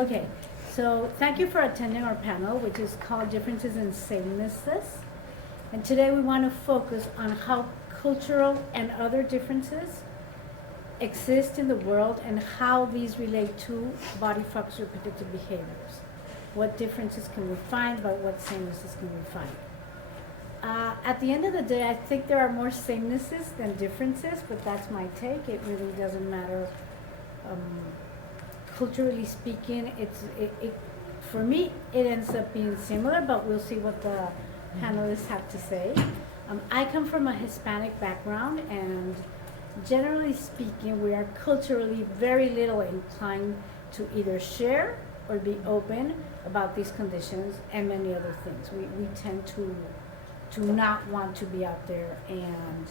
Okay, so thank you for attending our panel, which is called Differences in Samenesses. And today we want to focus on how cultural and other differences exist in the world and how these relate to body functional predictive behaviors. What differences can we find, but what samenesses can we find? At the end of the day, I think there are more samenesses than differences, but that's my take. It really doesn't matter. Culturally speaking, for me, it ends up being similar, but we'll see what the panelists have to say. I come from a Hispanic background, and generally speaking, we are culturally very little inclined to either share or be open about these conditions and many other things. We tend to not want to be out there, and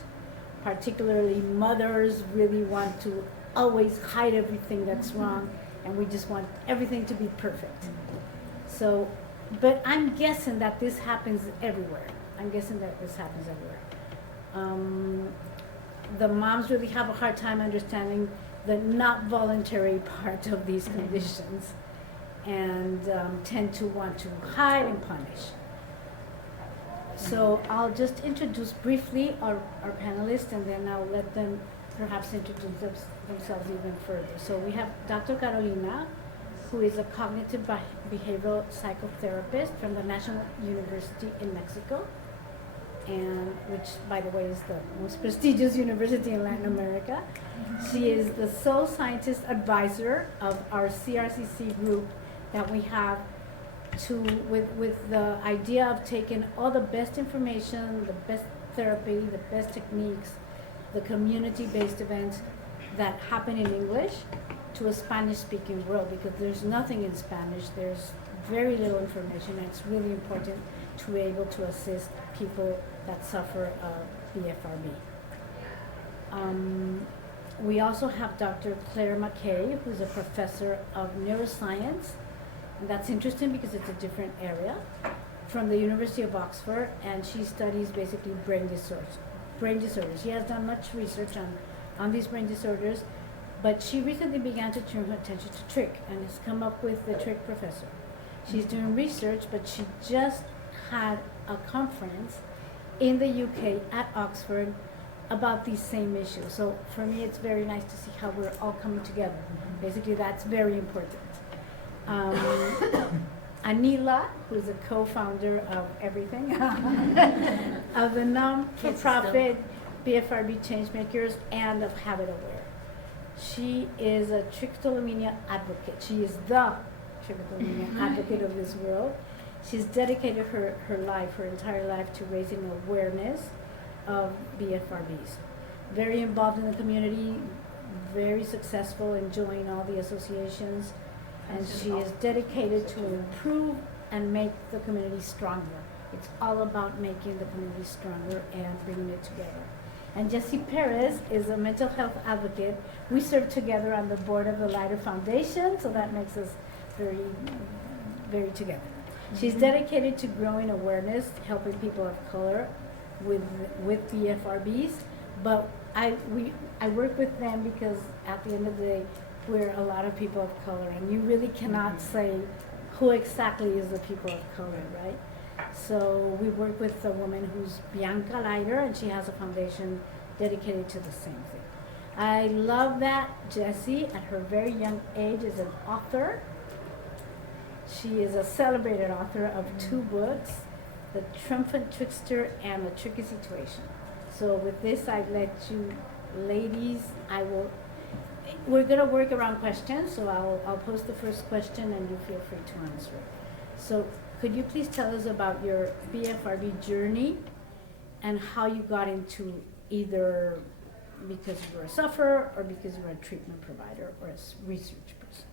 particularly mothers really want to always hide everything that's wrong, and we just want everything to be perfect. So, but I'm guessing that this happens everywhere. The moms really have a hard time understanding the not voluntary part of these conditions, and tend to want to hide and punish. So I'll just introduce briefly our panelists, and then I'll let them perhaps introduce themselves even further. So we have Dr. Carolina, who is a cognitive behavioral psychotherapist from the National University in Mexico, and which, by the way, is the most prestigious university in Latin America. She is the sole scientist advisor of our CRCC group that we have with the idea of taking all the best information, the best therapy, the best techniques, the community-based events that happen in English to a Spanish-speaking world, because there's nothing in Spanish, there's very little information, and it's really important to be able to assist people that suffer BFRB. We also have Dr. Claire McKay, who's a professor of neuroscience, and that's interesting because it's a different area, from the University of Oxford, and she studies basically brain disorders. She has done much research on these brain disorders, but she recently began to turn her attention to trick and has come up with the trick professor. She's doing research, but she just had a conference in the UK at Oxford about these same issues. So for me, it's very nice to see how we're all coming together. Basically, that's very important. Anila, who's a co-founder of everything, of the non-for-profit BFRB Changemakers and of Habit Aware. She is a trichotillomania advocate. She is the trichotillomania advocate of this world. She's dedicated her entire life to raising awareness of BFRBs. Very involved in the community, very successful in joining all the associations, and she is dedicated to improve and make the community stronger. It's all about making the community stronger and bringing it together. And Jessie Perez is a mental health advocate. We serve together on the board of the Lighter Foundation, so that makes us very, very together. She's dedicated to growing awareness, helping people of color with BFRBs, but I work with them because at the end of the day, we're a lot of people of color, and you really cannot say who exactly is the people of color, right? So we work with a woman who's Bianca Leiter, and she has a foundation dedicated to the same thing. I love that Jessie, at her very young age, is an author. She is a celebrated author of 2 books, The Triumphant Trickster and The Tricky Situation. So with this, I let you ladies, we're gonna work around questions, so I'll pose the first question and you feel free to answer it. So could you please tell us about your BFRB journey and how you got into either because you were a sufferer or because you were a treatment provider or a research person?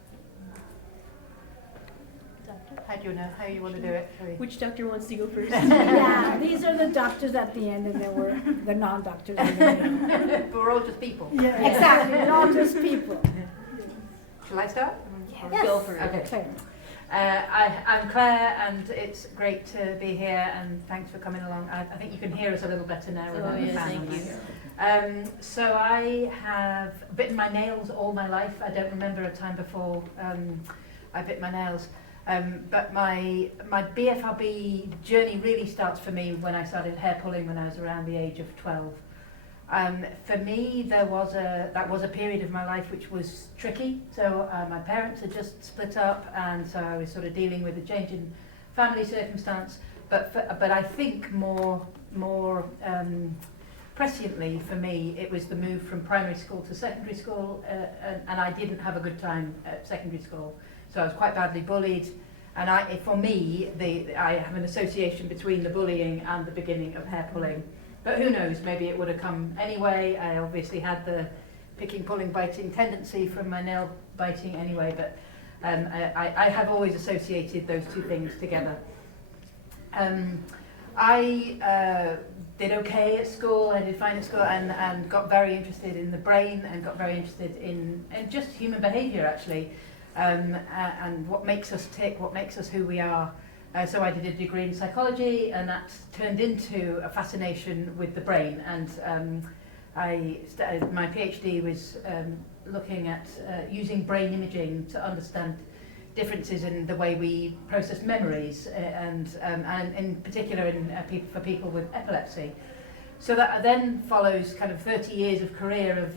How you want to do it? Which doctor wants to go first? Yeah, these are the doctors at the end, and then we're the non-doctors at the end. We're all just people. Yeah. Exactly, we're all just people. Shall I start? Yes. Go for it. Okay. Claire. I'm Claire, and it's great to be here, and thanks for coming along. I think you can hear us a little better now. Oh, yeah, thank you. So I have bitten my nails all my life. I don't remember a time before I bit my nails. But my BFRB journey really starts for me when I started hair pulling when I was around the age of 12. For me, that was a period of my life which was tricky. So my parents had just split up, and so I was sort of dealing with a change in family circumstance. But I think more presciently for me, it was the move from primary school to secondary school, and I didn't have a good time at secondary school. So I was quite badly bullied, and for me, I have an association between the bullying and the beginning of hair pulling. But who knows, maybe it would have come anyway. I obviously had the picking, pulling, biting tendency from my nail biting anyway, but I have always associated those two things together. I did okay at school, I did fine at school, and got very interested in the brain, and got very interested in just human behaviour actually, and what makes us tick, what makes us who we are. So I did a degree in psychology, and that turned into a fascination with the brain, and my PhD was looking at using brain imaging to understand differences in the way we process memories, and in particular for people with epilepsy. So that then follows kind of 30 years of career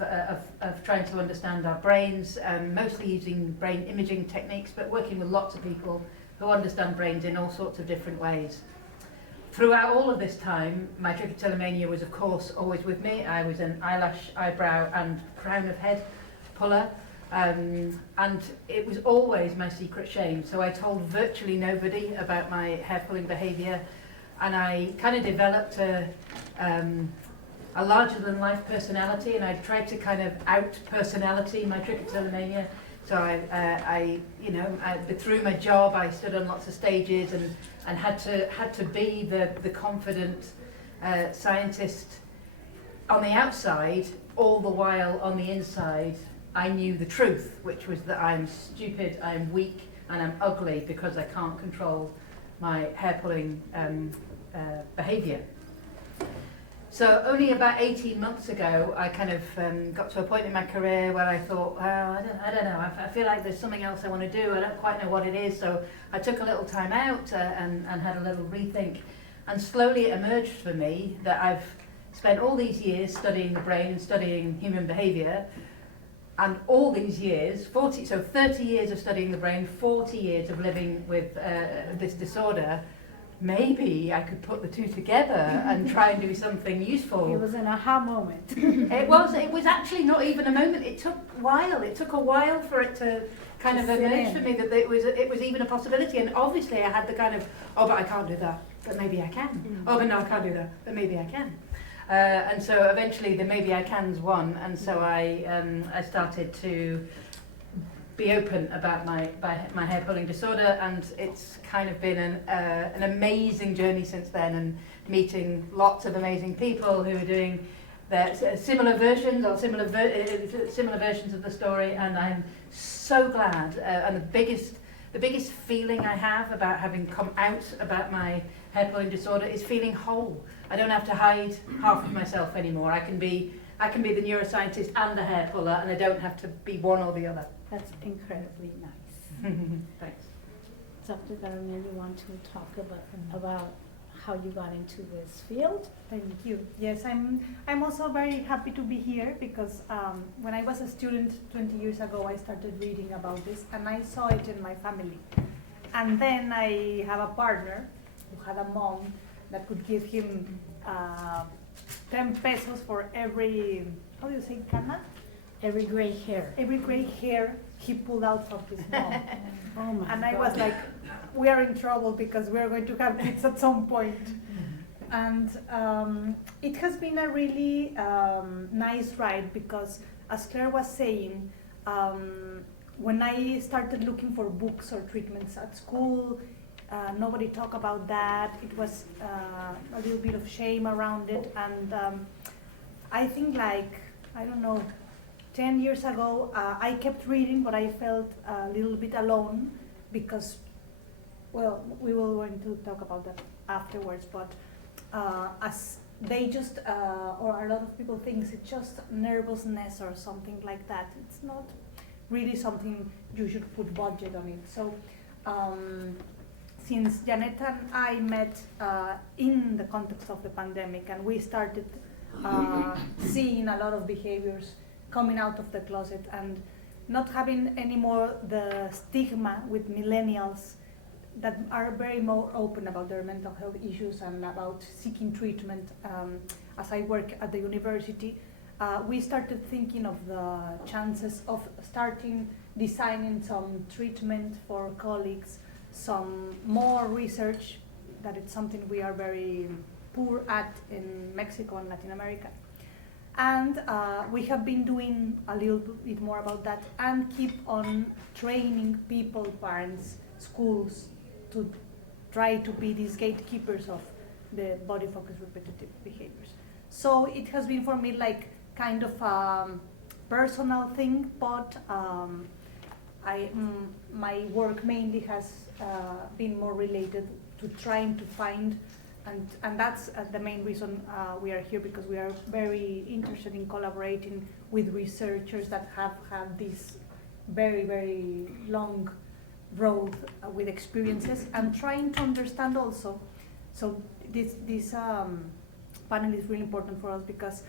of trying to understand our brains, mostly using brain imaging techniques, but working with lots of people who understand brains in all sorts of different ways. Throughout all of this time, my trichotillomania was of course always with me. I was an eyelash, eyebrow and crown of head puller. And it was always my secret shame. So I told virtually nobody about my hair pulling behaviour, and I kind of developed a larger than life personality, and I tried to kind of out personality my trichotillomania. So through my job, I stood on lots of stages and had to be the confident scientist on the outside, all the while on the inside I knew the truth, which was that I'm stupid, I'm weak, and I'm ugly because I can't control my hair pulling behaviour. So only about 18 months ago, I kind of got to a point in my career where I thought, well, I don't know, I feel like there's something else I want to do, I don't quite know what it is, so I took a little time out and had a little rethink, and slowly it emerged for me that I've spent all these years studying the brain and studying human behaviour, and all these years, 30 years of studying the brain, 40 years of living with this disorder, maybe I could put the two together and try and do something useful. It was an aha moment. It was actually not even a moment. It took a while for it to kind of emerge for me that it was even a possibility. And obviously I had the kind of, oh, but I can't do that, but maybe I can. Oh, but no, I can't do that, but maybe I can. And so eventually the maybe I cans won, and so I started to be open about my hair pulling disorder, and it's kind of been an amazing journey since then, and meeting lots of amazing people who are doing their similar versions or similar versions of the story, and I'm so glad. And the biggest feeling I have about having come out about my hair pulling disorder is feeling whole. I don't have to hide half of myself anymore. I can be the neuroscientist and the hair puller, and I don't have to be one or the other. That's incredibly nice. Thanks. Dr. Garnier, you want to talk about how you got into this field? Thank you. Yes, I'm also very happy to be here because when I was a student 20 years ago, I started reading about this, and I saw it in my family. And then I have a partner who had a mom that could give him 10 pesos for every, how do you say, cana? Every gray hair. Every gray hair he pulled out from his mom. Oh my And I God. was like, we are in trouble because we are going to have kids at some point. And it has been a really nice ride because, as Claire was saying, when I started looking for books or treatments at school, nobody talked about that. It was a little bit of shame around it. And I think I don't know, 10 years ago, I kept reading, but I felt a little bit alone because, well, we will going to talk about that afterwards, but as they just, or a lot of people think it's just nervousness or something like that. It's not really something you should put budget on it. So since Janet and I met in the context of the pandemic, and we started seeing a lot of behaviors coming out of the closet and not having anymore the stigma with millennials that are very more open about their mental health issues and about seeking treatment. As I work at the university, we started thinking of the chances of designing some treatment for colleagues, some more research, that it's something we are very poor at in Mexico and Latin America. And we have been doing a little bit more about that and keep on training people, parents, schools, to try to be these gatekeepers of the body-focused repetitive behaviors. So it has been for me like kind of a personal thing, but my work mainly has been more related to trying to find, and that's the main reason we are here, because we are very interested in collaborating with researchers that have had this very, very long road with experiences, and trying to understand also. So this panel is really important for us because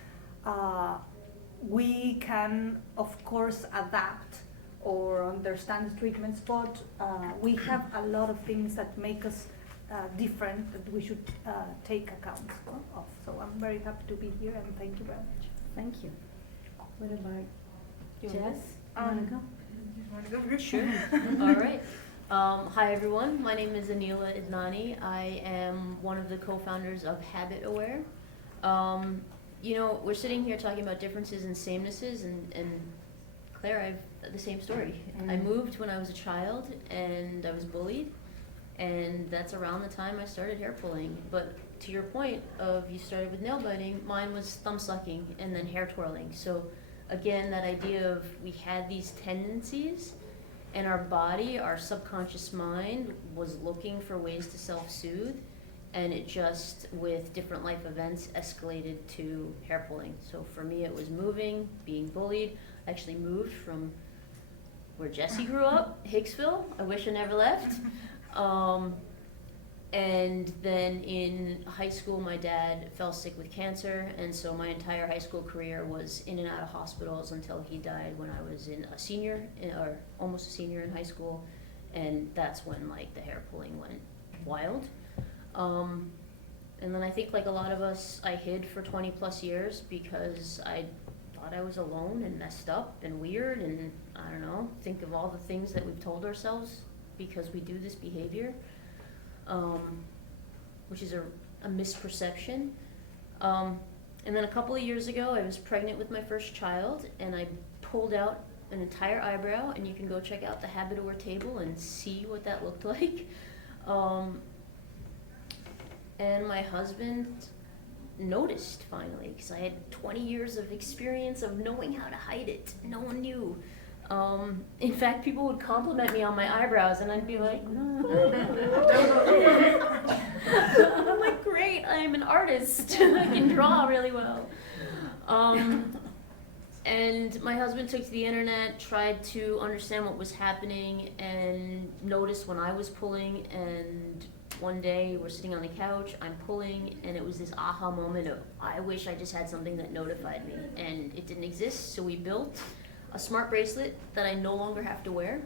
we can, of course, adapt or understand treatments, but we have a lot of things that make us different that we should take account of. So I'm very happy to be here, and thank you very much. Thank you. What about You Jess? wanna You wanna go? Sure. All right. Hi everyone. My name is Anila Idnani. I am one of the co-founders of Habit Aware. You know, we're sitting here talking about differences and samenesses, and Claire, I've the same story. I moved when I was a child, and I was bullied, and that's around the time I started hair pulling. But to your point of you started with nail biting, mine was thumb sucking and then hair twirling. So again, that idea of we had these tendencies, and our body, our subconscious mind, was looking for ways to self-soothe, and it just, with different life events, escalated to hair pulling. So for me, it was moving, being bullied. I actually moved from where Jesse grew up, Hicksville. I wish I never left. And then in high school, my dad fell sick with cancer, and so my entire high school career was in and out of hospitals until he died when I was a senior, or almost a senior in high school, and that's when like the hair pulling went wild. And then I think like a lot of us, I hid for 20 plus years because I thought I was alone and messed up and weird, and I don't know, think of all the things that we've told ourselves because we do this behavior. Which is a misperception. And then a couple of years ago, I was pregnant with my first child, and I pulled out an entire eyebrow, and you can go check out the Habit Aware table and see what that looked like. And my husband noticed finally, because I had 20 years of experience of knowing how to hide it. No one knew. In fact, people would compliment me on my eyebrows, and I'd be like, I'm like, great, I'm an artist. I can draw really well. And my husband took to the internet, tried to understand what was happening, and noticed when I was pulling, and one day we're sitting on the couch, I'm pulling, and it was this aha moment of, I wish I just had something that notified me, and it didn't exist, so we built a smart bracelet that I no longer have to wear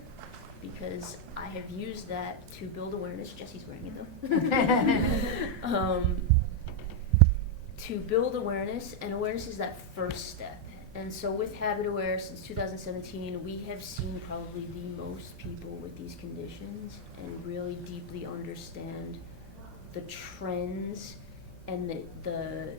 because I have used that to build awareness. Jesse's wearing it though. To build awareness, and awareness is that first step. And so with Habit Aware since 2017, we have seen probably the most people with these conditions and really deeply understand the trends and the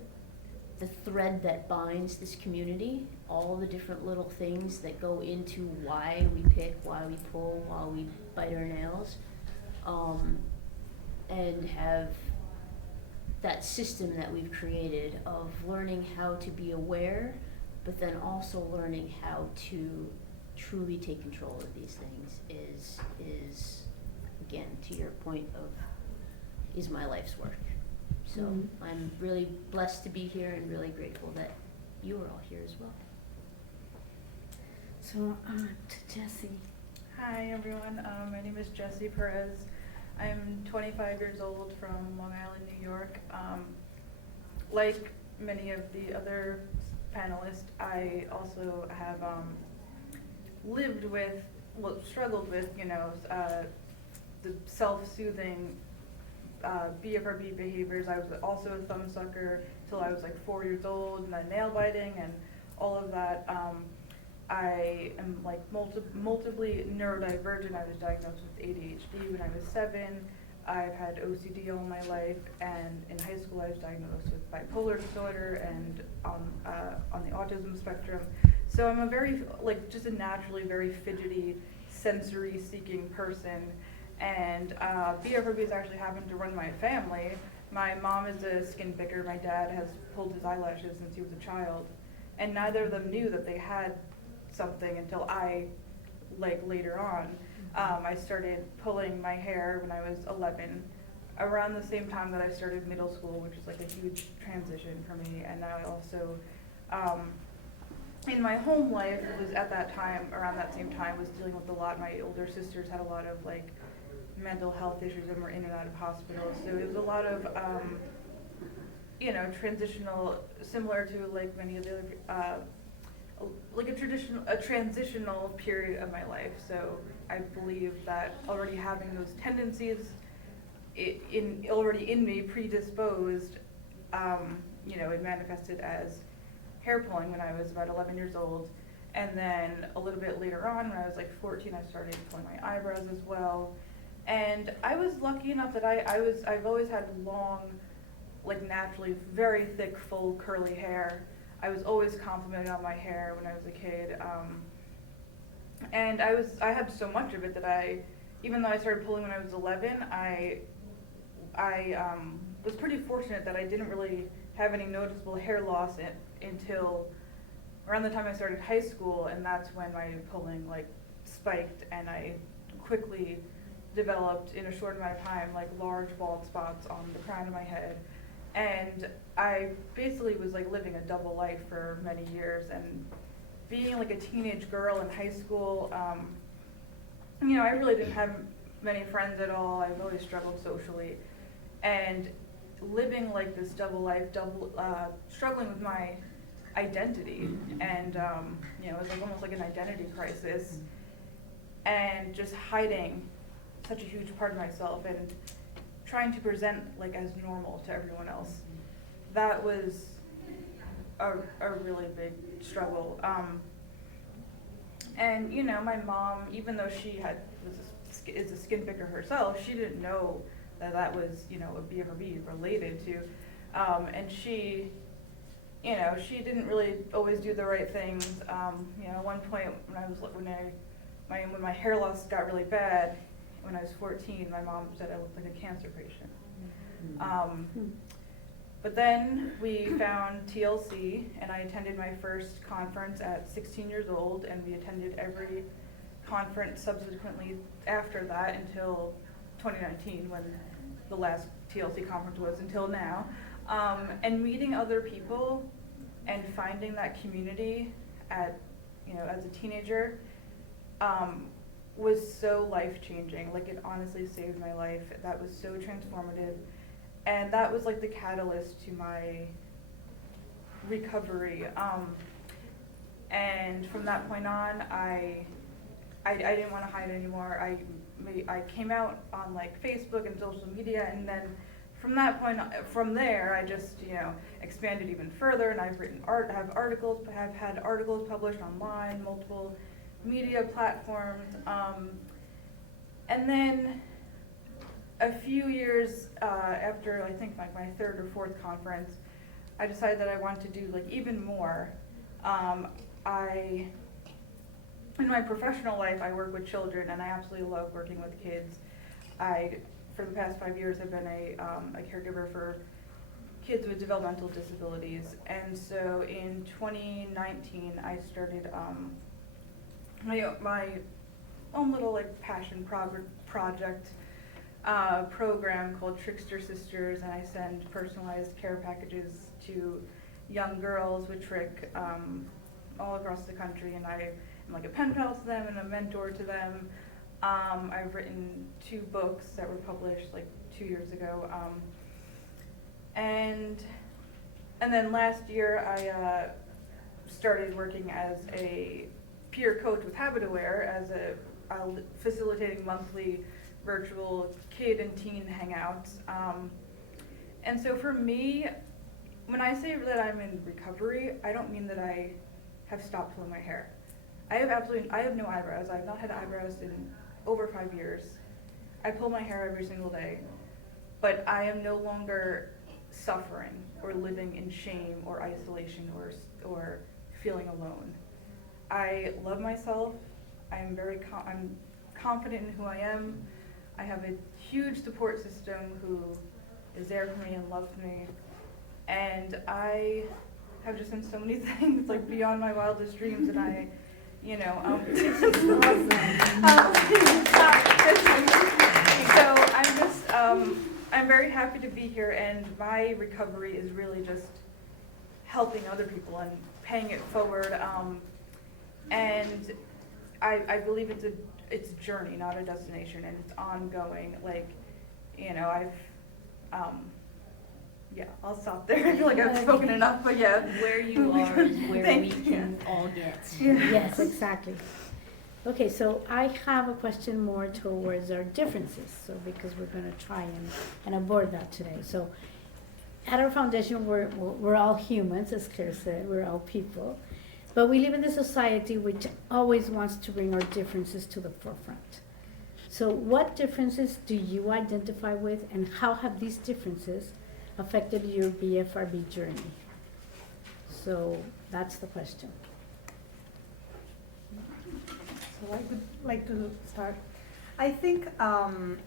thread that binds this community, all the different little things that go into why we pick, why we pull, why we bite our nails, and have that system that we've created of learning how to be aware, but then also learning how to truly take control of these things is again, to your point of, is my life's work. So I'm really blessed to be here and really grateful that you are all here as well. So, to Jessie. Hi everyone, my name is Jessie Perez. I'm 25 years old from Long Island, New York. Like many of the other panelists, I also have lived with, well, struggled with, the self-soothing BFRB behaviors. I was also a thumb sucker till I was like 4 years old, and then nail biting and all of that. I am like multiply neurodivergent. I was diagnosed with ADHD when I was 7. I've had OCD all my life, and in high school I was diagnosed with bipolar disorder and on the autism spectrum. So I'm a very, just a naturally very fidgety, sensory-seeking person. And BFRBs actually happened to run my family. My mom is a skin picker. My dad has pulled his eyelashes since he was a child. And neither of them knew that they had something until I, later on. I started pulling my hair when I was 11, around the same time that I started middle school, which is like a huge transition for me. And now I also, in my home life, was at that time, around that same time, was dealing with a lot. My older sisters had a lot of mental health issues and were in and out of hospitals. So it was a lot of, transitional, similar to many of the other, a transitional period of my life. So I believe that already having those tendencies already in me, predisposed, it manifested as hair pulling when I was about 11 years old. And then a little bit later on, when I was 14, I started pulling my eyebrows as well. And I was lucky enough that I've always had long, naturally very thick, full, curly hair. I was always complimented on my hair when I was a kid. And I had so much of it that even though I started pulling when I was 11, I was pretty fortunate that I didn't really have any noticeable hair loss until around the time I started high school, and that's when my pulling spiked, and I quickly developed in a short amount of time large bald spots on the crown of my head. And I basically was living a double life for many years, and being a teenage girl in high school, I really didn't have many friends at all. I've always struggled socially, and living this double life, struggling with my identity, and it was almost like an identity crisis, and just hiding such a huge part of myself and trying to present as normal to everyone else. That was a really big struggle. And my mom, even though she is a skin picker herself, she didn't know that was a BFRB related to, and she didn't really always do the right things. At one point when my hair loss got really bad, when I was 14, my mom said I looked like a cancer patient. But then we found TLC, and I attended my first conference at 16 years old, and we attended every conference subsequently after that until 2019, when the last TLC conference was, until now. And meeting other people and finding that community as a teenager, was so life-changing. It honestly saved my life. That was so transformative, and that was the catalyst to my recovery. And from that point on, I didn't want to hide anymore. I came out on Facebook and social media, and then from there, I just expanded even further, and I've had articles published online, multiple media platforms, and then a few years after I think my third or fourth conference, I decided that I wanted to do even more. In my professional life, I work with children, and I absolutely love working with kids. For the past 5 years, have been a caregiver for kids with developmental disabilities, and so in 2019, I started my own little passion project program called Trickster Sisters, and I send personalized care packages to young girls with trick all across the country, and I I'm like a pen pal to them and a mentor to them. I've written 2 books that were published like 2 years ago. And then last year I started working as a peer coach with Habit Aware as facilitating monthly virtual kid and teen hangouts. And so for me, when I say that I'm in recovery, I don't mean that I have stopped pulling my hair. I have no eyebrows. I've not had eyebrows in over 5 years. I pull my hair every single day, but I am no longer suffering or living in shame or isolation or feeling alone. I love myself. I'm confident in who I am. I have a huge support system who is there for me and loves me. And I have just done so many things like beyond my wildest dreams, and I, you know, so I'm just, I'm very happy to be here, and my recovery is really just helping other people and paying it forward. And I believe it's a journey, not a destination, and it's ongoing. Like, you know, yeah, I'll stop there. I feel like I've spoken enough, but yeah. Where you are is where Thank we you. can all get. Yes, exactly. Okay, so I have a question more towards our differences, so because we're going to try and abort that today. So at our foundation, we're all humans, as Claire said, we're all people, but we live in a society which always wants to bring our differences to the forefront. So what differences do you identify with, and how have these differences affected your BFRB journey? So that's the question. So I would like to start. I think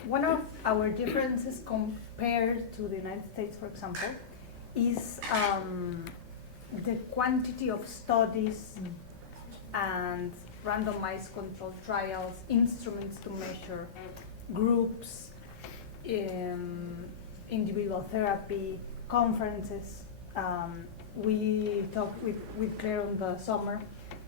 one of our differences compared to the United States, for example, is the quantity of studies and randomized controlled trials, instruments to measure, groups, individual therapy, conferences. We talked with Claire in the summer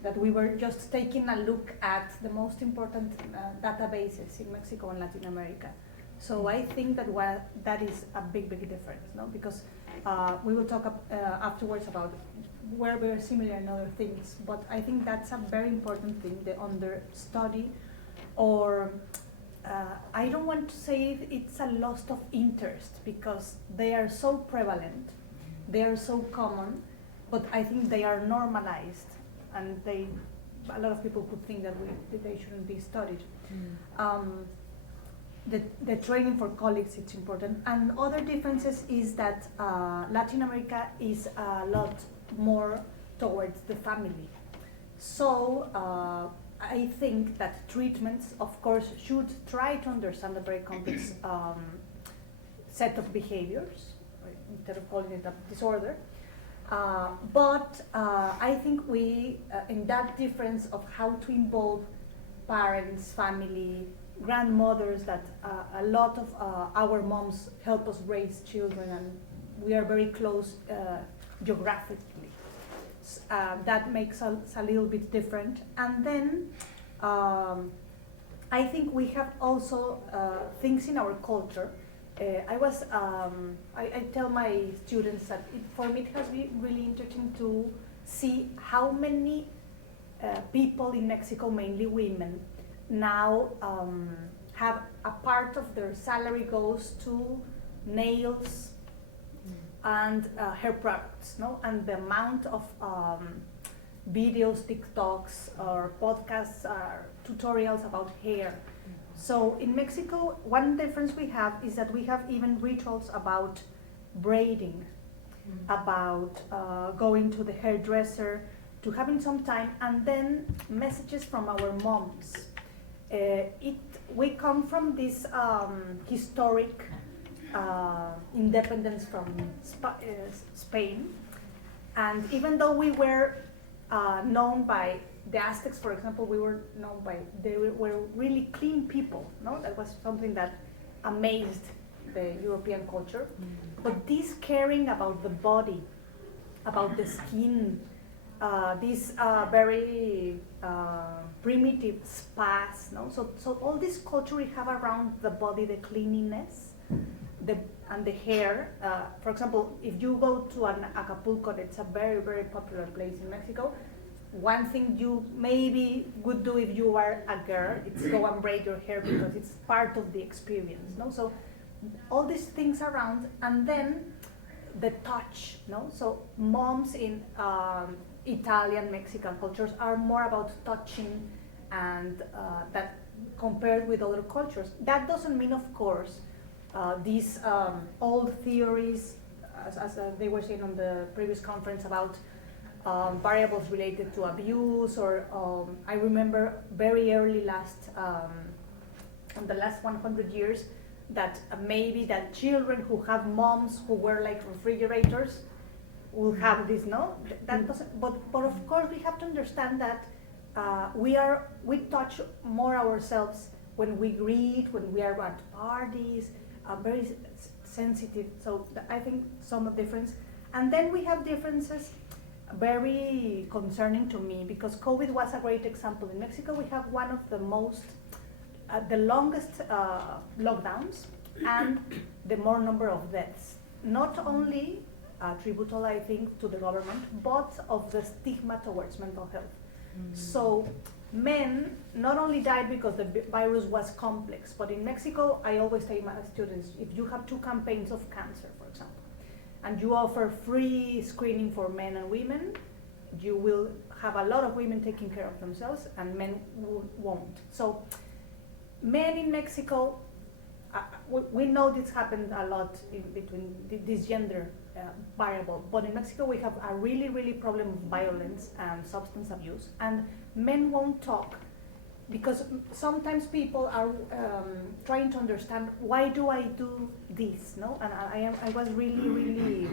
that we were just taking a look at the most important databases in Mexico and Latin America. So I think that is a big difference, no? Because we will talk afterwards about where we're similar in other things, but I think that's a very important thing, the understudy, or I don't want to say it's a loss of interest, because they are so prevalent, they are so common, but I think they are normalized, and a lot of people could think that they shouldn't be studied. The training for colleagues, it's important. And other differences is that Latin America is a lot more towards the family. So I think that treatments, of course, should try to understand a very complex set of behaviors, instead of calling it a disorder. But I think we, in that difference of how to involve parents, family, grandmothers, that a lot of our moms help us raise children, and we are very close geographically. That makes us a little bit different. And then I think we have also things in our culture. I tell my students that for me it has been really interesting to see how many people in Mexico, mainly women, now have a part of their salary goes to nails and hair products, no? And the amount of videos, TikToks, or podcasts, tutorials about hair. So in Mexico, one difference we have is that we have even rituals about braiding, about going to the hairdresser, to having some time, and then messages from our moms. We come from this historic independence from Spain, and even though we were known by the Aztecs, for example, we were known by, they were really clean people, no? That was something that amazed the European culture. But this caring about the body, about the skin, these very primitive spas, no? So all this culture we have around the body, the cleanliness, and the hair. For example, if you go to an Acapulco, it's a very, very popular place in Mexico. One thing you maybe would do if you are a girl, it's go and braid your hair because it's part of the experience, no? So all these things around, and then the touch, no? So moms in Italian, Mexican cultures are more about touching, and that compared with other cultures. That doesn't mean, of course, these old theories, as they were saying on the previous conference about variables related to abuse, or I remember very early in the last 100 years, that maybe that children who have moms who were like refrigerators will have this, no? That doesn't, but of course we have to understand that we touch more ourselves when we greet, when we are at parties, very sensitive. So I think some difference. And then we have differences very concerning to me, because COVID was a great example. In Mexico we have one of the longest lockdowns and the more number of deaths. Not only attributable, I think, to the government, but of the stigma towards mental health. So men not only died because the virus was complex, but in Mexico, I always tell my students, if you have 2 campaigns of cancer, for example, and you offer free screening for men and women, you will have a lot of women taking care of themselves and men won't. So men in Mexico, we know this happened a lot in between this gender variable, but in Mexico we have a really, really problem of violence and substance abuse, and men won't talk because sometimes people are trying to understand, why do I do this, no? And I was really, really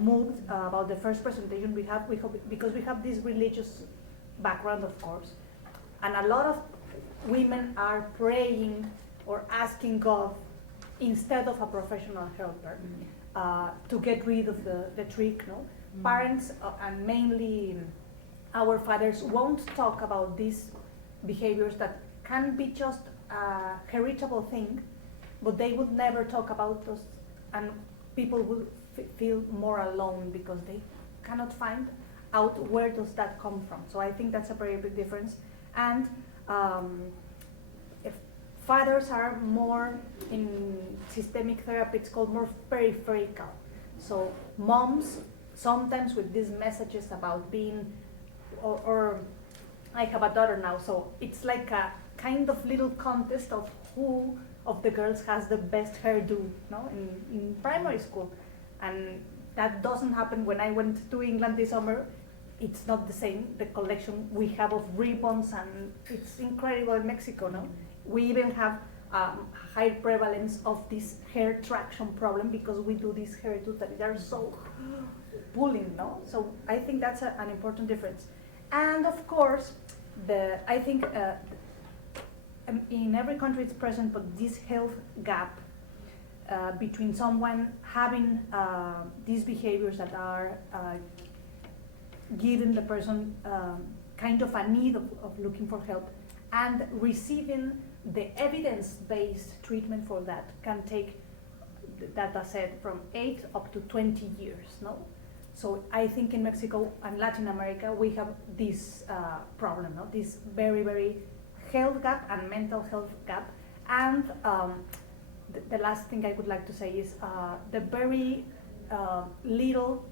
moved about the first presentation we have because we have this religious background, of course, and a lot of women are praying or asking God instead of a professional helper to get rid of the trick, no? Parents and mainly our fathers won't talk about these behaviors that can be just a heritable thing, but they would never talk about those, and people will feel more alone because they cannot find out where does that come from. So I think that's a very big difference. And if fathers are more in systemic therapy, it's called more peripheral. So moms sometimes with these messages about being, or I have a daughter now, so it's like a kind of little contest of who of the girls has the best hairdo, no, in primary school. And that doesn't happen. When I went to England this summer, it's not the same, the collection we have of ribbons, and it's incredible in Mexico, no? We even have high prevalence of this hair traction problem because we do these hairdos that are so pulling, no? So I think that's an important difference. And of course, I think in every country it's present, but this health gap between someone having these behaviors that are giving the person kind of a need of looking for help, and receiving the evidence-based treatment for that can take, the data said, from 8 up to 20 years, no? So I think in Mexico and Latin America we have this problem, no? This very, very health gap and mental health gap. And the last thing I would like to say is the very little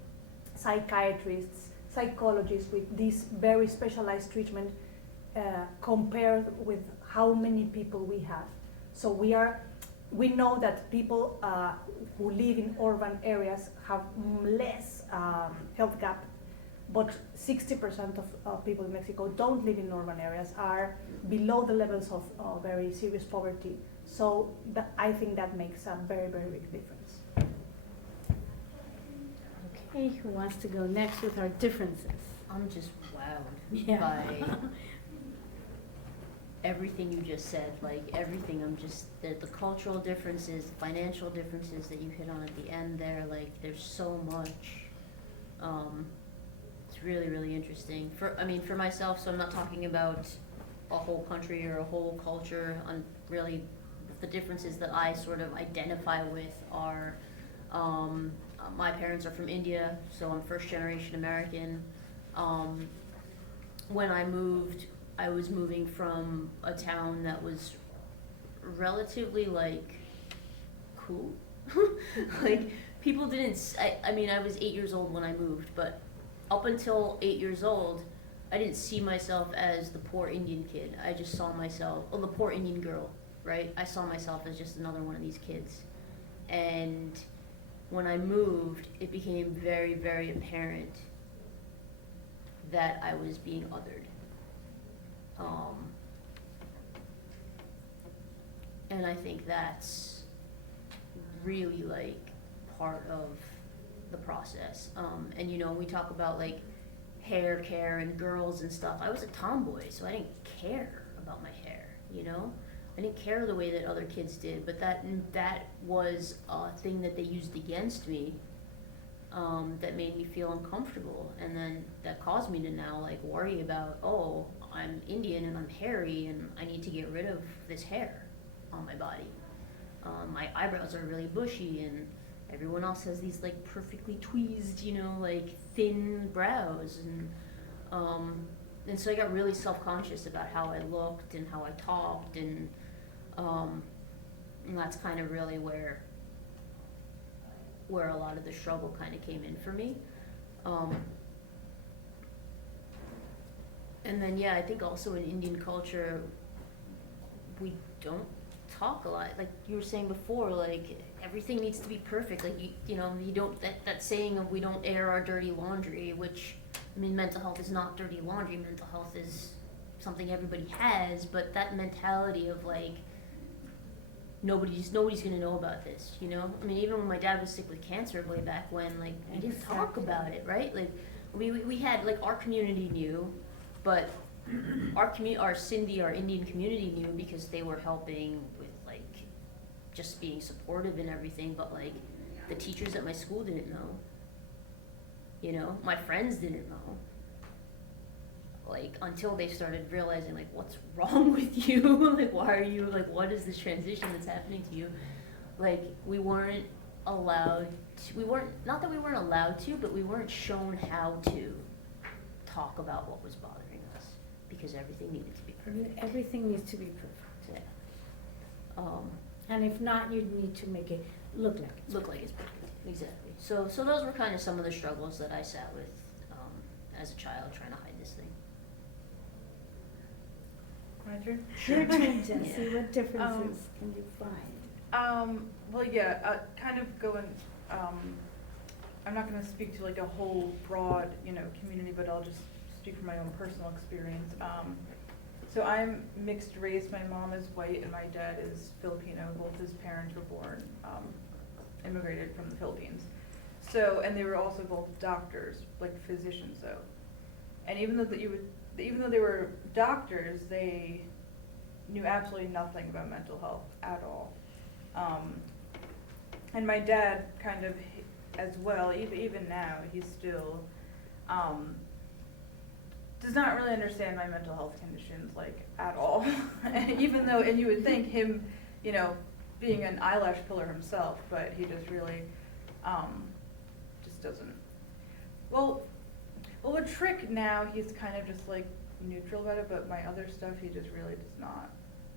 psychiatrists, psychologists with this very specialized treatment compared with how many people we have. So we know that people who live in urban areas have less health gap, but 60% of people in Mexico don't live in urban areas, are below the levels of very serious poverty. So I think that makes a very, very big difference. Okay, who wants to go next with our differences? I'm just wowed Yeah. by everything you just said, like everything. I'm just, the cultural differences, financial differences that you hit on at the end there, like there's so much. It's It's really, really interesting. For myself, so I'm not talking about a whole country or a whole culture. On really, the differences that I sort of identify with are, my parents are from India, so I'm first generation American. When I moved, I was moving from a town that was relatively like cool. Like people didn't. I mean, I was 8 years old when I moved, but up until 8 years old, I didn't see myself as the poor Indian kid. I just saw myself, the poor Indian girl, right? I saw myself as just another one of these kids. And when I moved, it became very, very apparent that I was being othered. And I think that's really like part of the process. And you know, we talk about like hair care and girls and stuff. I was a tomboy, so I didn't care about my hair, you know? I didn't care the way that other kids did, but that was a thing that they used against me, that made me feel uncomfortable, and then that caused me to now like worry about, oh, I'm Indian and I'm hairy and I need to get rid of this hair on my body. My eyebrows are really bushy and everyone else has these like perfectly tweezed, you know, like thin brows, and so I got really self-conscious about how I looked and how I talked, and that's kind of really where a lot of the struggle kind of came in for me. And then yeah, I think also in Indian culture, we don't talk a lot, like you were saying before, like everything needs to be perfect, like you know, you don't, that saying of we don't air our dirty laundry, which, I mean, mental health is not dirty laundry, mental health is something everybody has, but that mentality of like, nobody's gonna know about this, you know? I mean, even when my dad was sick with cancer way back when, like, we didn't talk about it, right? Like, we had, like, our community knew, but our Indian community knew because they were helping with, like, just being supportive and everything, but, like, the teachers at my school didn't know. You know, my friends didn't know. Like, until they started realizing, like, what's wrong with you? Like, why are you, like, what is this transition that's happening to you? Like, we weren't allowed to, not that we weren't allowed to, but we weren't shown how to talk about what was bothering us, because everything needed to be perfect. Everything needs to be perfect. Yeah. And if not, you need to make it look like it's Look like it's perfect, exactly. So those were kind of some of the struggles that I sat with, as a child, trying to hide this thing. My turn? Your turn, Jessie. Yeah. What differences can you find? Well, yeah, kind of going, I'm not gonna speak to like a whole broad, you know, community, but I'll just speak from my own personal experience. So I'm mixed race. My mom is white and my dad is Filipino. Both his parents were born, immigrated from the Philippines. So, and they were also both doctors, like physicians though. And even though they were doctors, they knew absolutely nothing about mental health at all. And my dad kind of, as well, even now, he's still, does not really understand my mental health conditions, like, at all. Even though, and you would think him, you know, being an eyelash puller himself, but he just really, just doesn't. Well, with Trick now, he's kind of just, like, neutral about it, but my other stuff, he just really does not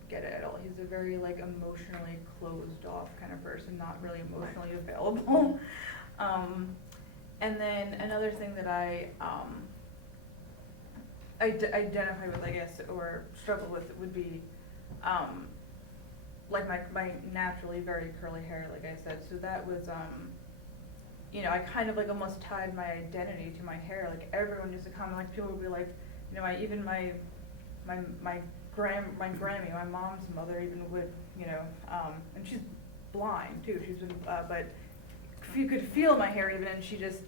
get it at all. He's a very, like, emotionally closed off kind of person, not really emotionally available. And then another thing that I identify with, I guess, or struggle with would be, like my naturally very curly hair, like I said. So that was, you know, I kind of like almost tied my identity to my hair. Like everyone used to comment, like people would be like, you know, my Grammy, my mom's mother even would, you know, and she's blind too. She's been, but you could feel my hair even, and she just,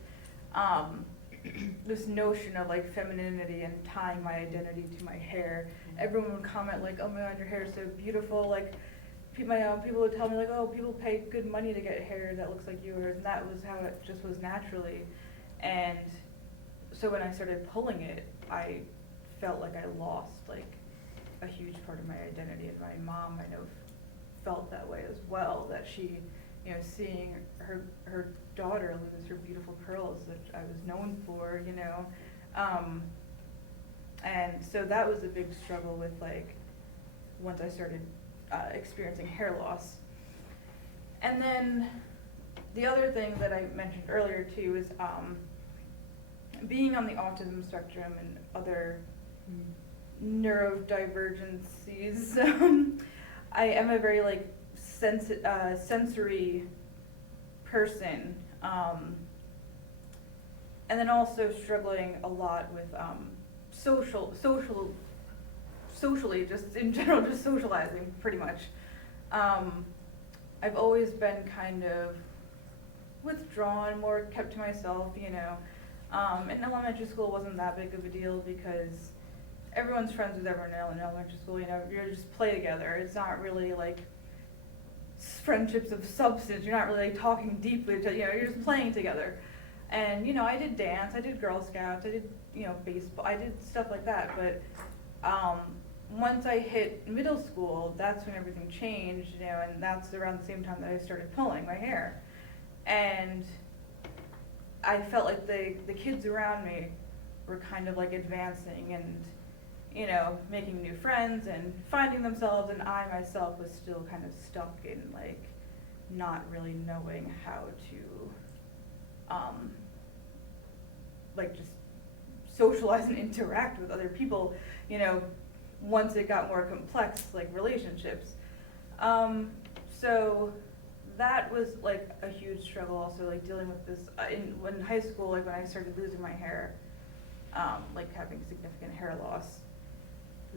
this notion of like femininity and tying my identity to my hair. Everyone would comment like, oh my God, your hair is so beautiful. Like, people would tell me like, oh, people pay good money to get hair that looks like yours, and that was how it just was naturally. And so when I started pulling it, I felt like I lost like a huge part of my identity. And my mom, I know, felt that way as well, that she, you know, seeing her daughter lose her beautiful curls that I was known for, you know. And so that was a big struggle with, like, once I started experiencing hair loss. And then the other thing that I mentioned earlier too is being on the autism spectrum and other neurodivergencies. I am a very like sensory person, and then also struggling a lot with socially, just in general, just socializing pretty much. I've always been kind of withdrawn, more kept to myself, you know. In elementary school wasn't that big of a deal because everyone's friends with everyone in elementary school, you know, you just play together. It's not really like friendships of substance. You're not really like talking deeply to, you know, you're just playing together. And, you know, I did dance, I did Girl Scouts, I did, you know, baseball, I did stuff like that. But once I hit middle school, that's when everything changed, you know, and that's around the same time that I started pulling my hair. And I felt like the kids around me were kind of like advancing and, you know, making new friends and finding themselves, and I myself was still kind of stuck in like not really knowing how to like just socialize and interact with other people, you know, once it got more complex, like relationships. So that was like a huge struggle also, like dealing with this when high school, like when I started losing my hair, like having significant hair loss,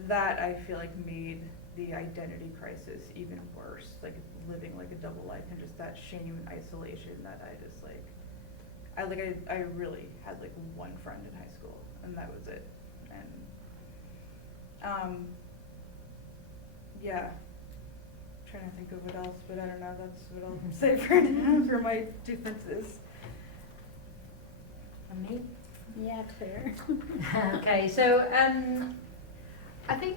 that I feel like made the identity crisis even worse, like living like a double life and just that shame and isolation that I just like, I really had like one friend in high school and that was it. And yeah, trying to think of what else, but I don't know, that's what I'll say for now for my differences. And me? Yeah, Claire. Okay, so I think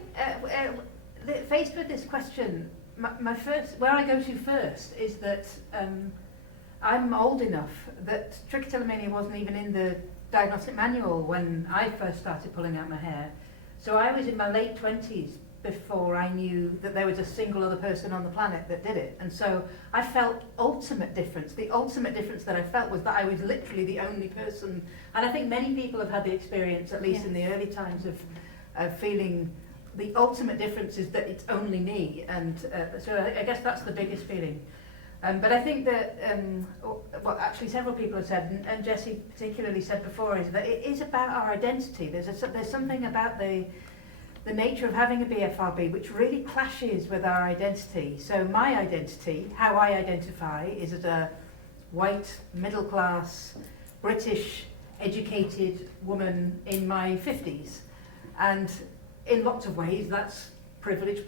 faced with this question, my first, where I go to first is that I'm old enough that trichotillomania wasn't even in the diagnostic manual when I first started pulling out my hair. So I was in my late 20s before I knew that there was a single other person on the planet that did it. And so I felt ultimate difference. The ultimate difference that I felt was that I was literally the only person. And I think many people have had the experience, at least in the early times, of feeling the ultimate difference is that it's only me. And so I guess that's the biggest feeling. But I think that what actually several people have said, and Jessie particularly said before, is that it is about our identity. There's something about the nature of having a BFRB which really clashes with our identity. So my identity, how I identify, is as a white, middle-class, British, educated woman in my 50s. And in lots of ways that's privilege,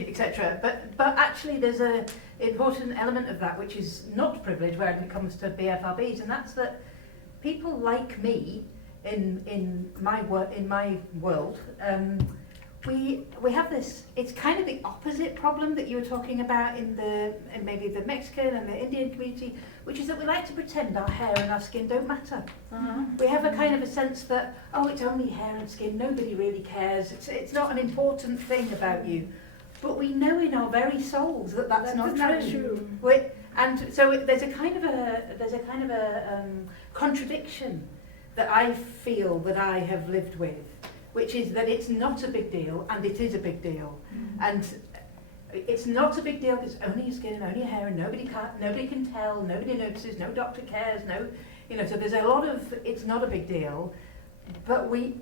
etc. But actually there's an important element of that which is not privilege when it comes to BFRBs, and that's that people like me in my world, we have this, it's kind of the opposite problem that you were talking about in maybe the Mexican and the Indian community, which is that we like to pretend our hair and our skin don't matter. We have a kind of a sense that, oh, it's only hair and skin, nobody really cares, it's not an important thing about you. But we know in our very souls that that's not true. And so there's a kind of a contradiction that I feel that I have lived with, which is that it's not a big deal and it is a big deal. And it's not a big deal because it's only your skin and only your hair and nobody can tell, nobody notices, no doctor cares, so there's a lot of it's not a big deal, but we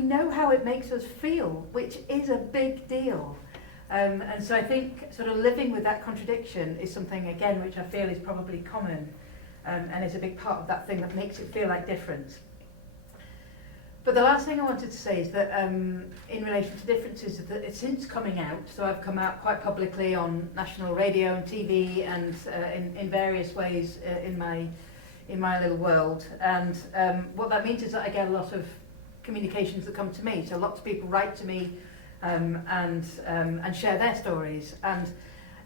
know how it makes us feel, which is a big deal. And so I think sort of living with that contradiction is something, again, which I feel is probably common, and is a big part of that thing that makes it feel like difference. But the last thing I wanted to say is that in relation to differences, that since coming out, so I've come out quite publicly on national radio and TV and in various ways in my in my little world. And what that means is that I get a lot of communications that come to me. So lots of people write to me and share their stories. And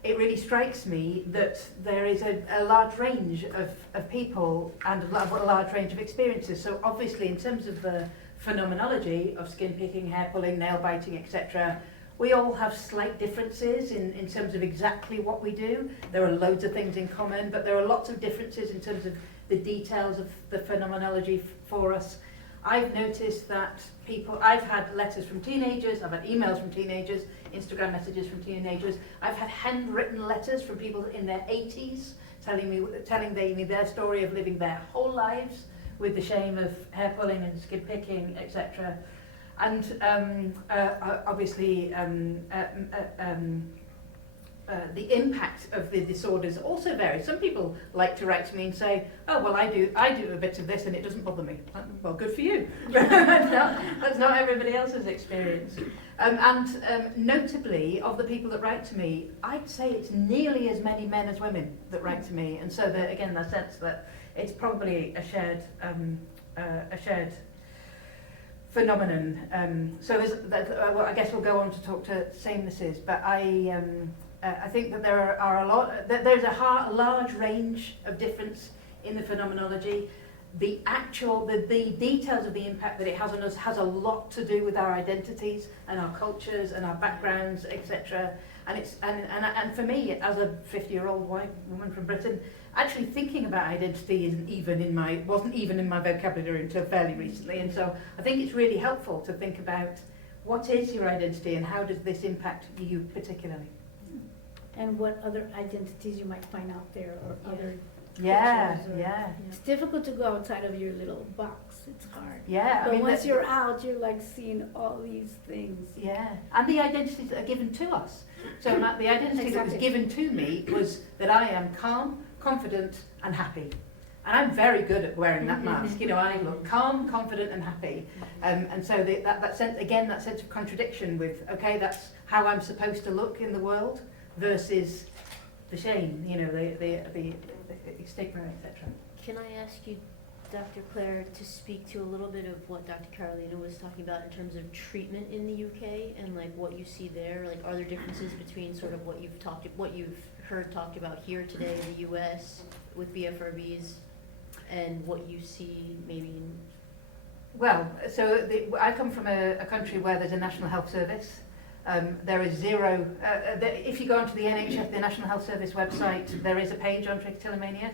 it really strikes me that there is a large range of people and a large range of experiences. So obviously, in terms of the phenomenology of skin picking, hair pulling, nail biting, etc., we all have slight differences in terms of exactly what we do. There are loads of things in common, but there are lots of differences in terms of the details of the phenomenology for us. I've noticed that I've had letters from teenagers, I've had emails from teenagers, Instagram messages from teenagers, I've had handwritten letters from people in their 80s telling me their story of living their whole lives with the shame of hair pulling and skin picking, etc. And obviously the impact of the disorders also varies. Some people like to write to me and say, oh, well, I do a bit of this and it doesn't bother me. Well, good for you. That's not everybody else's experience. Notably, of the people that write to me, I'd say it's nearly as many men as women that write to me. And so, again, the sense that it's probably a shared phenomenon. So well, I guess we'll go on to talk to Samenesses, but I think that there's a large range of difference in the phenomenology. The details of the impact that it has on us has a lot to do with our identities and our cultures and our backgrounds, etc. And for me, as a 50-year-old white woman from Britain, actually thinking about identity wasn't even in my vocabulary until fairly recently. And so I think it's really helpful to think about what is your identity and how does this impact you particularly. And what other identities you might find out there, or other Yeah. It's difficult to go outside of your little box. It's hard. Yeah. But once you're out, you're like seeing all these things. Yeah. And the identities that are given to us. So the identity that was given to me was that I am calm, confident, and happy. And I'm very good at wearing that mask. You know, I look calm, confident, and happy. And so that sense, again, that sense of contradiction with, okay, that's how I'm supposed to look in the world, versus the shame, you know, the stigma, etc. Can I ask you, Dr. Claire, to speak to a little bit of what Dr. Carolina was talking about in terms of treatment in the UK and like what you see there? Like, are there differences between sort of what you've heard talked about here today in the US with BFRBs and what you see maybe in? Well, so I come from a country where there's a National Health Service. There is zero, if you go onto the NHS, the National Health Service website, there is a page on trichotillomania.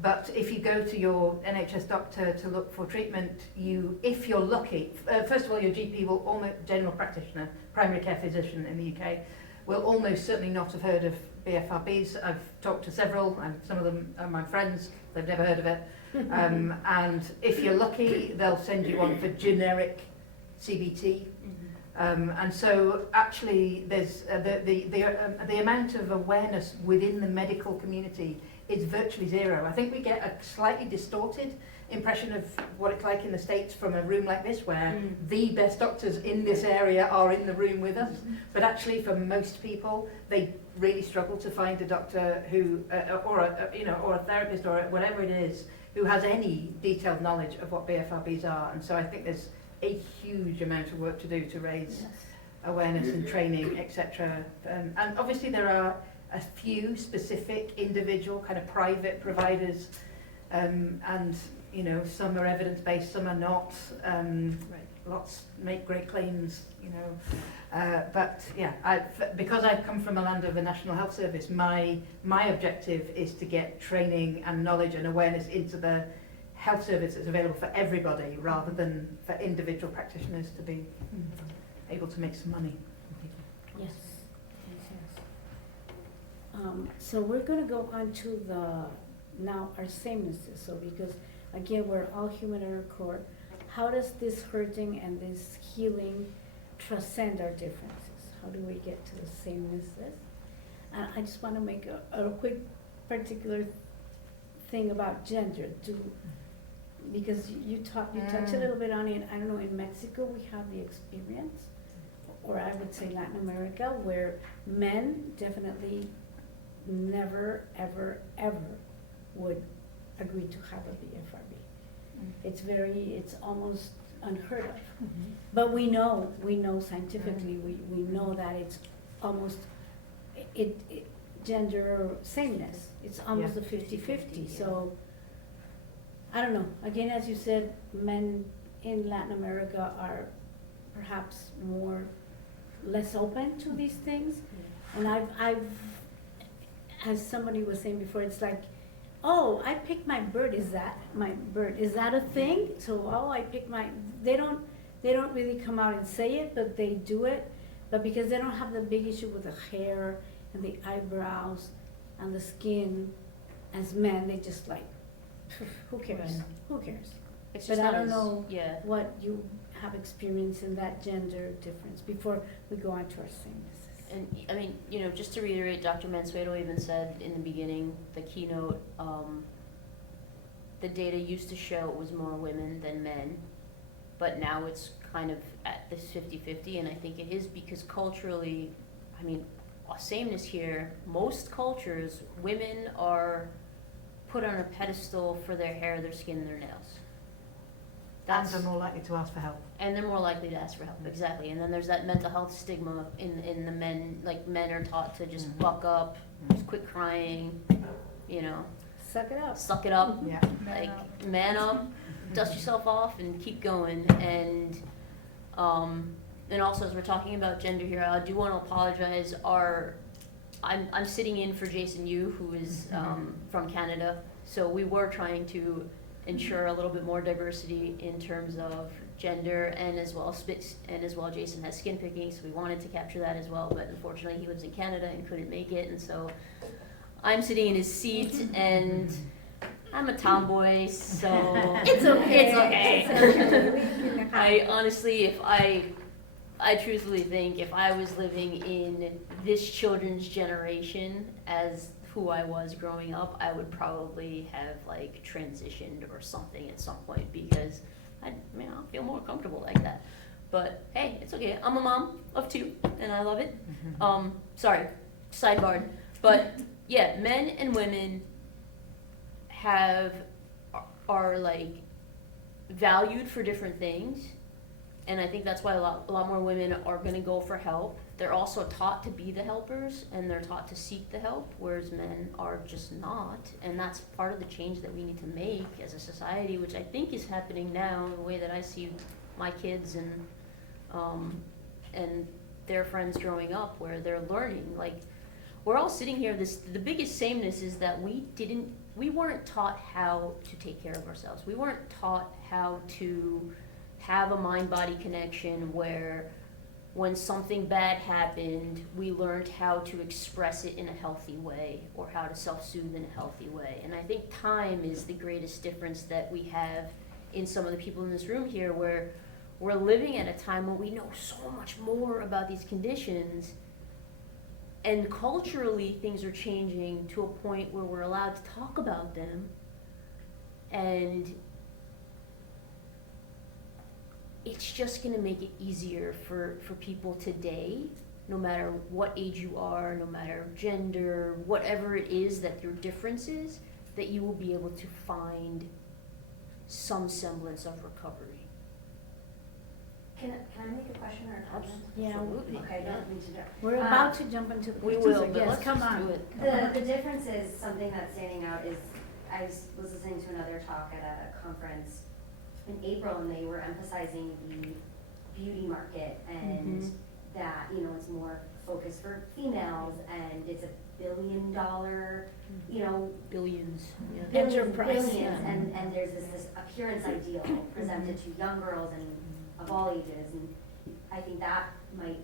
But if you go to your NHS doctor to look for treatment, if you're lucky, first of all, your GP will general practitioner, primary care physician in the UK, will almost certainly not have heard of BFRBs. I've talked to several, and some of them are my friends, they've never heard of it. And if you're lucky, they'll send you on for generic CBT. And so actually there's the amount of awareness within the medical community is virtually zero. I think we get a slightly distorted impression of what it's like in the States from a room like this, where the best doctors in this area are in the room with us. But actually for most people, they really struggle to find a doctor who or a therapist or whatever it is who has any detailed knowledge of what BFRBs are. And so I think there's a huge amount of work to do to raise awareness and training, etc. And obviously there are a few specific individual kind of private providers, and you know, some are evidence-based, some are not. Lots make great claims, you know. But yeah, because I've come from a land of the National Health Service, my objective is to get training and knowledge and awareness into the health service that's available for everybody, rather than for individual practitioners to be able to make some money. Yes. So we're going to go on to our samenesses. So because again, we're all human in our core. How does this hurting and this healing transcend our differences? How do we get to the samenesses? I just want to make a quick particular thing about gender because you touch a little bit on it. I don't know, in Mexico we have the experience, or I would say Latin America, where men definitely never, ever, ever would agree to have a BFRB. Mm. It's almost unheard of. But we know scientifically, we know that it's almost, it gender sameness, it's almost a 50-50, so, I don't know, again, as you said, men in Latin America are perhaps less open to these things, and I've, as somebody was saying before, it's like, oh, I picked my bird, is that a thing? So, oh, I picked they don't really come out and say it, but they do it, but because they don't have the big issue with the hair and the eyebrows and the skin as men, they just like, who cares? Right. Who cares? It's But just I not don't as- know Yeah. what you have experienced in that gender difference before we go on to our samenesses. And, I mean, you know, just to reiterate, Dr. Mansueto even said in the beginning, the keynote, the data used to show it was more women than men, but now it's kind of at this 50-50, and I think it is because culturally, I mean, sameness here, most cultures, women are put on a pedestal for their hair, their skin, and their nails. And are more likely to ask for help. And they're more likely to ask for help, exactly. And then there's that mental health stigma in the men, like men are taught to just buck up, just quit crying, you know, Suck it up. suck it up, Yeah. like man up, dust yourself off and keep going. And also as we're talking about gender here, I do want to apologize. I'm sitting in for Jason Yu, who is from Canada. So we were trying to ensure a little bit more diversity in terms of gender, and as well Jason has skin picking, so we wanted to capture that as well, but unfortunately he lives in Canada and couldn't make it, and so I'm sitting in his seat, and I'm a tomboy, so It's okay. It's okay. It's okay. I honestly, I truthfully think if I was living in this children's generation as who I was growing up, I would probably have like transitioned or something at some point, because I feel more comfortable like that. But hey, it's okay. I'm a mom of 2 and I love it. Sorry, sidebar. But yeah, men and women are like valued for different things. And I think that's why a lot more women are going to go for help. They're also taught to be the helpers, and they're taught to seek the help, whereas men are just not. And that's part of the change that we need to make as a society, which I think is happening now in the way that I see my kids and their friends growing up, where they're learning. Like, we're all sitting here, the biggest sameness is that we weren't taught how to take care of ourselves. We weren't taught how to have a mind-body connection where when something bad happened, we learned how to express it in a healthy way, or how to self-soothe in a healthy way. And I think time is the greatest difference that we have in some of the people in this room here, where we're living at a time where we know so much more about these conditions, and culturally things are changing to a point where we're allowed to talk about them. And it's just gonna make it easier for people today, no matter what age you are, no matter gender, whatever it is that your difference is, that you will be able to find some semblance of recovery. Can I make a question or a comment? Yeah. Absolutely. Okay, Yeah. don't mean to do. We're about to jump into the We questions. will, but Yes, let's come just on. do it. The difference is, something that's standing out is, I was listening to another talk at a conference in April, and they were emphasizing the beauty market, and that, you know, it's more focused for females, and it's $1 billion, you know, Billions, yeah. billions, Enterprise, billions, yeah. and there's this appearance ideal presented to young girls and of all ages, and I think that might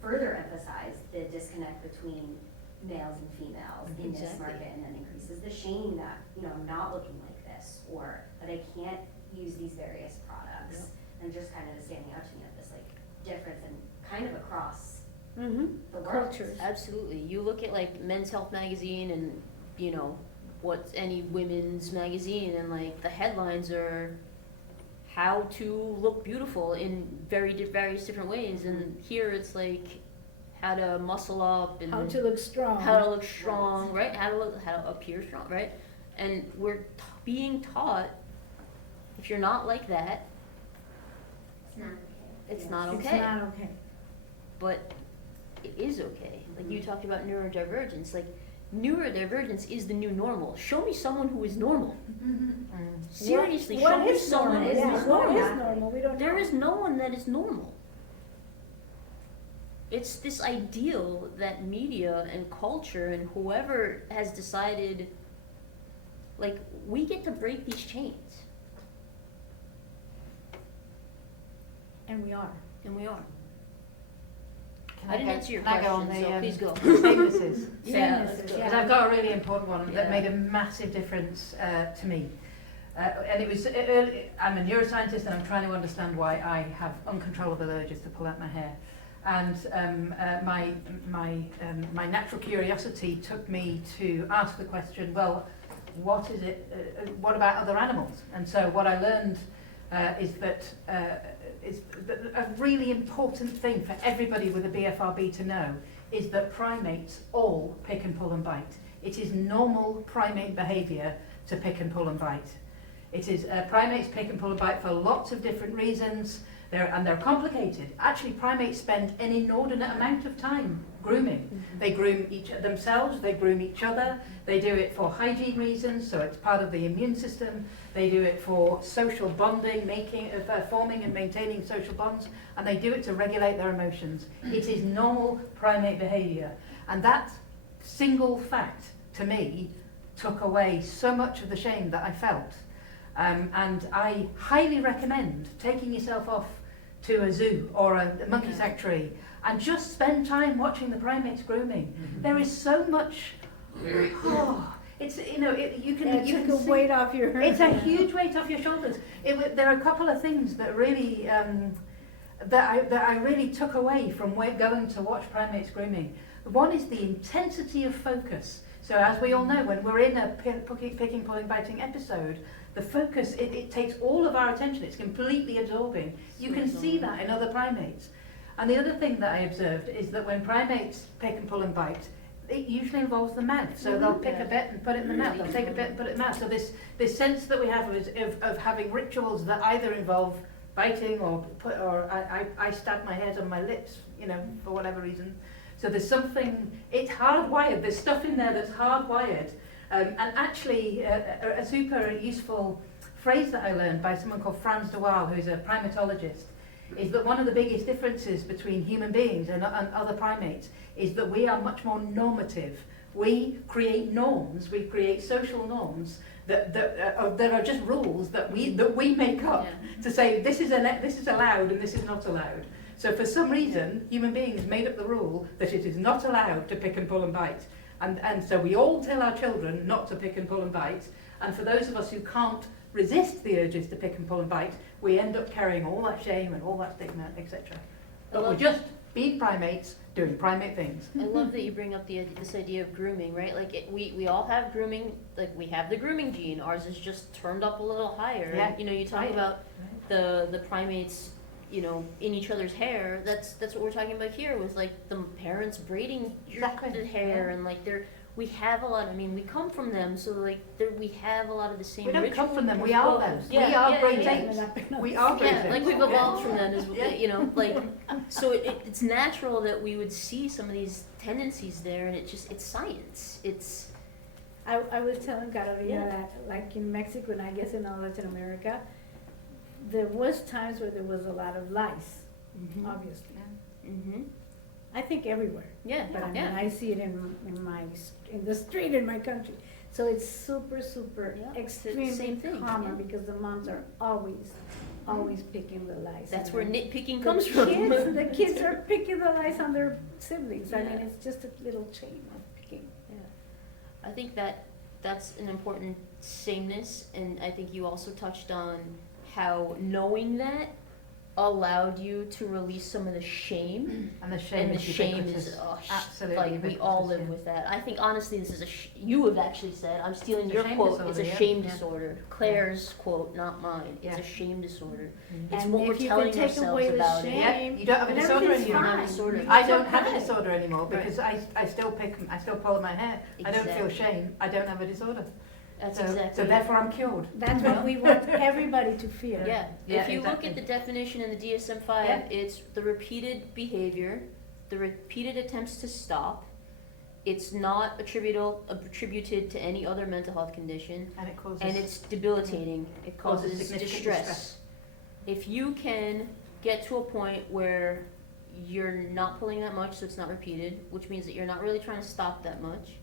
further emphasize the disconnect between males and females in this Exactly. market, and then increases the shame that, you know, I'm not looking like this, or that I can't use these various products, and just kind of standing out to me of this like difference and kind of across the world. Cultures. Absolutely. You look at like Men's Health magazine and, you know, what's any women's magazine, and like the headlines are how to look beautiful in various different ways, and here it's like how to muscle up and How to look strong. how to look strong, right? How to appear strong, right? And we're being taught, if you're not like that, It's not okay. it's Yes. not It's okay. not okay. But it is okay. Like you talked about neurodivergence, like neurodivergence is the new normal. Show me someone who is normal. Seriously, What show me is someone normal? who Yeah, is what normal. is normal? We don't There know. is no one that is normal. It's this ideal that media and culture and whoever has decided, like, we get to break these chains. And we are. And we are. Can I didn't go- answer your can I go on question, the, so please go. Samenesses? Yeah, Samenesses, let's go. Because I've got a really important one that Yeah. made a massive difference to me. And it was early, I'm a neuroscientist and I'm trying to understand why I have uncontrollable urges to pull out my hair. And my natural curiosity took me to ask the question, well, what is it, what about other animals? And so what I learned is that a really important thing for everybody with a BFRB to know is that primates all pick and pull and bite. It is normal primate behaviour to pick and pull and bite. It is primates pick and pull and bite for lots of different reasons, they're complicated. Actually, primates spend an inordinate amount of time grooming. They groom themselves, they groom each other, they do it for hygiene reasons, so it's part of the immune system. They do it for social bonding, forming and maintaining social bonds, and they do it to regulate their emotions. It is normal primate behaviour. And that single fact, to me, took away so much of the shame that I felt. And I highly recommend taking yourself off to a zoo or a monkey sanctuary and just spend time watching the primates grooming. There is so much, it's, you can Took a see, weight off your. it's a huge weight off your shoulders. There are a couple of things that really, that I really took away from going to watch primates grooming. One is the intensity of focus. So as we all know, when we're in a picking, pulling, biting episode, the focus, it takes all of our attention. It's completely absorbing. You can see that in other primates. And the other thing that I observed is that when primates pick and pull and bite, it usually involves the mouth. So they'll pick a bit and put it in the mouth. They'll take a bit and put it in the mouth. So this sense that we have of having rituals that either involve biting or I stab my head on my lips, for whatever reason. So there's something, it's hardwired. There's stuff in there that's hardwired. And actually, a super useful phrase that I learned by someone called Franz de Waal, who's a primatologist, is that one of the biggest differences between human beings and other primates is that we are much more normative. We create norms, we create social norms that are just rules that we make up to say this is allowed and this is not allowed. So for some reason, human beings made up the rule that it is not allowed to pick and pull and bite. And so we all tell our children not to pick and pull and bite. And for those of us who can't resist the urges to pick and pull and bite, we end up carrying all that shame and all that stigma, etc. But we're just being primates doing primate things. I love that you bring up this idea of grooming, right? Like we all have grooming, like we have the grooming gene. Ours is just turned up a little higher. Yeah. You talk about the primates, in each other's hair. That's what we're talking about here with like the parents braiding the hair and like we have a lot. We come from them, so like we have a lot of the same. We don't ritual come from them. We are them. Yeah, we are yeah, great yeah. apes. We are great apes. Like we've evolved from them, so it's natural that we would see some of these tendencies there, and it's science. I was telling Carolina that, like in Mexico and I guess in all Latin America, there was times where there was a lot of lice, obviously. Mm-hmm. I think everywhere. Yeah, But yeah. I see it in the street in my country. So it's super Yeah, it's the extremely same thing, common yeah. because the moms are always picking the lice. That's and where then nitpicking the comes from. the kids are picking the lice on their siblings. I mean, Yeah. it's just a little chain of picking. I think that's an important sameness, and I think you also touched on how knowing that allowed you to release some of the shame. And the shame And the is shame ubiquitous. is Absolutely like we ubiquitous, all live yeah. with that. I think honestly, this is you have actually said. I'm stealing It's a your shame quote. disorder, It's a yeah. shame Yeah. disorder. Claire's quote, not mine. It's Yeah. a shame disorder. Mm. It's And what we're if you telling can take ourselves away the about shame, it. Yeah, you don't have a and disorder everything's anymore. Not a fine. disorder. I don't have a okay. disorder anymore because I still pull my hair. I don't feel Exactly. shame. I don't have a disorder. That's So exactly it. therefore I'm cured. That's what we want everybody to feel. Yeah, Yeah, if you look exactly. at the definition in the DSM-5, Yeah. it's the repeated behavior, the repeated attempts to stop. It's not attributed to any other mental health condition, And it causes. and it's debilitating. It Causes causes significant distress. distress. If you can get to a point where you're not pulling that much, so it's not repeated, which means that you're not really trying to stop that much,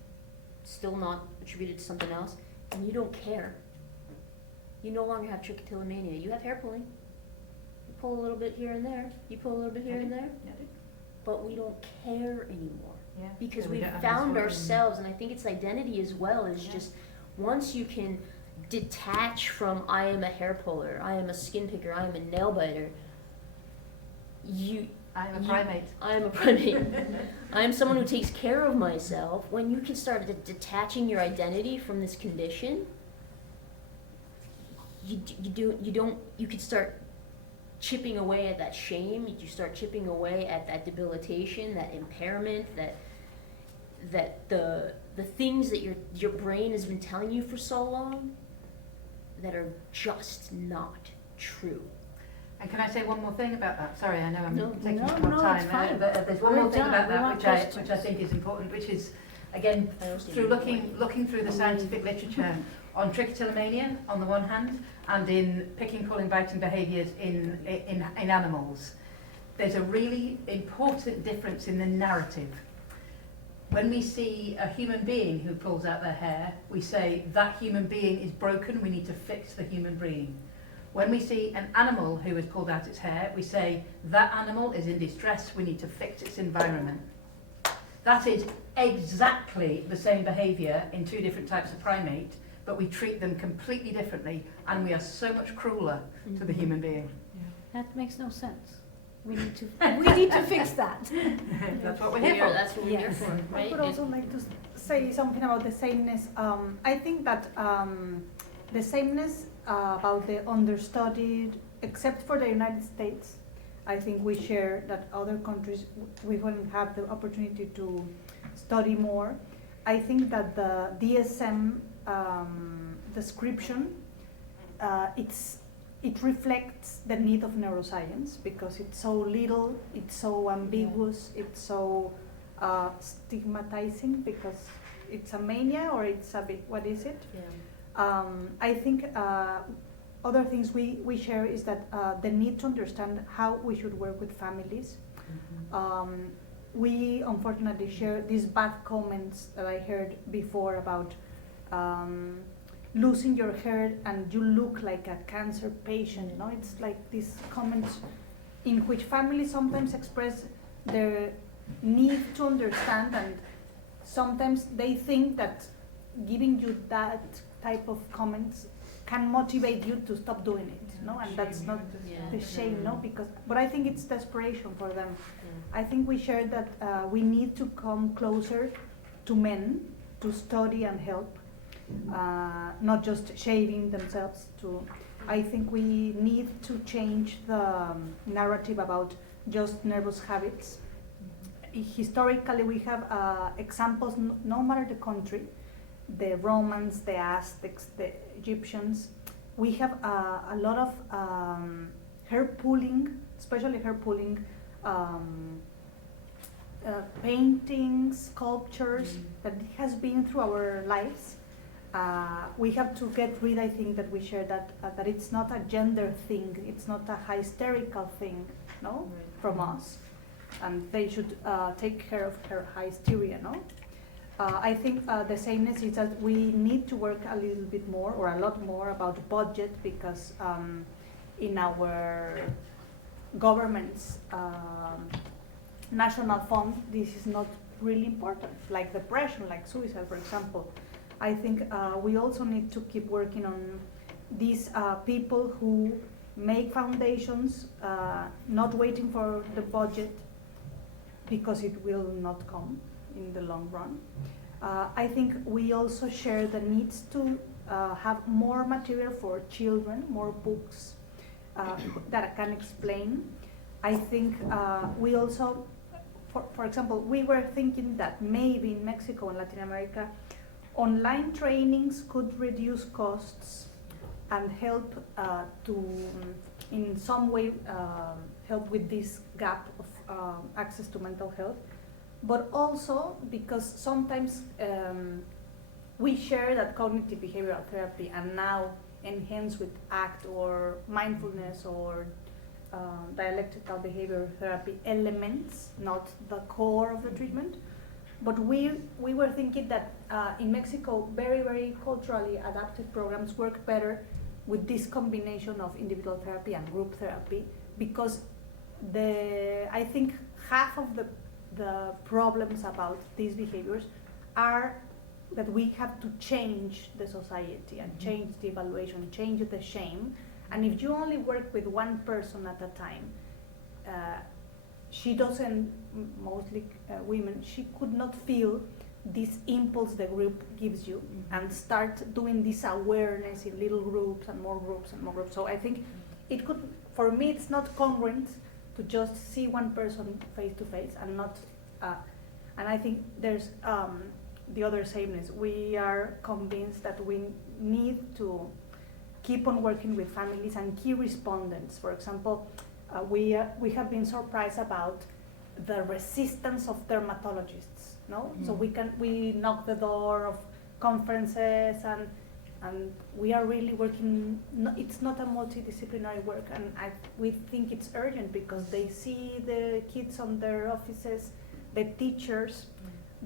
still not attributed to something else, and you don't care. You no longer have trichotillomania. You have hair pulling. You pull a little bit here and there. You pull a little bit here and there. Yeah, I do. But we don't care anymore Yeah. because So we we don't have found this one. ourselves, and I think it's identity as well. Is Yeah. just once you can detach from I am a hair puller, I am a skin picker, I am a nail biter. I'm a You- primate. I am a primate. I am someone who takes care of myself. When you can start detaching your identity from this condition, you can start chipping away at that shame. You start chipping away at that debilitation, that impairment, that the things that your brain has been telling you for so long that are just not true. And can I say one more thing about that? Sorry, I know I'm No. taking up No, more it's time. fine. But there's one We're more thing done. about We that want which I questions. think is important, which is, again, I also through need looking through the scientific literature on trichotillomania on the one hand, and in picking, pulling, biting behaviours in animals, there's a really important difference in the narrative. When we see a human being who pulls out their hair, we say that human being is broken, we need to fix the human being. When we see an animal who has pulled out its hair, we say that animal is in distress, we need to fix its environment. That is exactly the same behaviour in two different types of primate, but we treat them completely differently, and we are so much crueler to the human being. That makes no sense. We need to fix that. That's what we're here for. That's what we're here Yes. for, I right? would also like to say something about the sameness. I think that the sameness about the understudied, except for the United States, I think we share that other countries we wouldn't have the opportunity to study more. I think that the DSM description, it reflects the need of neuroscience because it's so little, it's so ambiguous, it's so stigmatizing because it's a mania or it's a bit, what is it? Yeah. I think other things we share is that the need to understand how we should work with families. We unfortunately share these bad comments that I heard before about losing your hair and you look like a cancer patient. You know, it's like these comments in which families sometimes express their need to understand, and sometimes they think that giving you that type of comments can motivate you to stop doing it, no? And that's not Yeah. the shame, no? Because, but I think it's desperation for them. Yeah. I think we share that we need to come closer to men to study and help, not just shaving themselves. I think we need to change the narrative about just nervous habits. Historically, we have examples, no matter the country, the Romans, the Aztecs, the Egyptians. We have a lot of hair pulling, especially hair pulling, paintings, sculptures that has been through our lives. We have to get rid, I think, that we share that it's not a gender thing, it's not a hysterical thing, no, Right. from us. And they should take care of her hysteria, no? I think the sameness is that we need to work a little bit more or a lot more about budget because in our government's national fund, this is not really important, like depression, like suicide, for example. I think we also need to keep working on these people who make foundations, not waiting for the budget because it will not come in the long run. I think we also share the needs to have more material for children, more books that can explain. I think we also, for example, we were thinking that maybe in Mexico and Latin America, online trainings could reduce costs and help in some way, help with this gap of access to mental health. But also because sometimes we share that cognitive behavioral therapy and now enhanced with ACT or mindfulness or dialectical behavior therapy elements, not the core of the treatment. But we were thinking that in Mexico, very, very culturally adapted programs work better with this combination of individual therapy and group therapy, because I think half of the problems about these behaviors are that we have to change the society and change the evaluation, change the shame. And if you only work with one person at a time, she doesn't, mostly women, she could not feel this impulse the group gives you and start doing this awareness in little groups and more groups and more groups. So I think it could, for me, it's not congruent to just see one person face to face and not, and I think there's the other sameness. We are convinced that we need to keep on working with families and key respondents. For example, we have been surprised about the resistance of dermatologists. No, so we knock the door of conferences and we are really working. It's not a multidisciplinary work, and we think it's urgent because they see the kids on their offices, the teachers,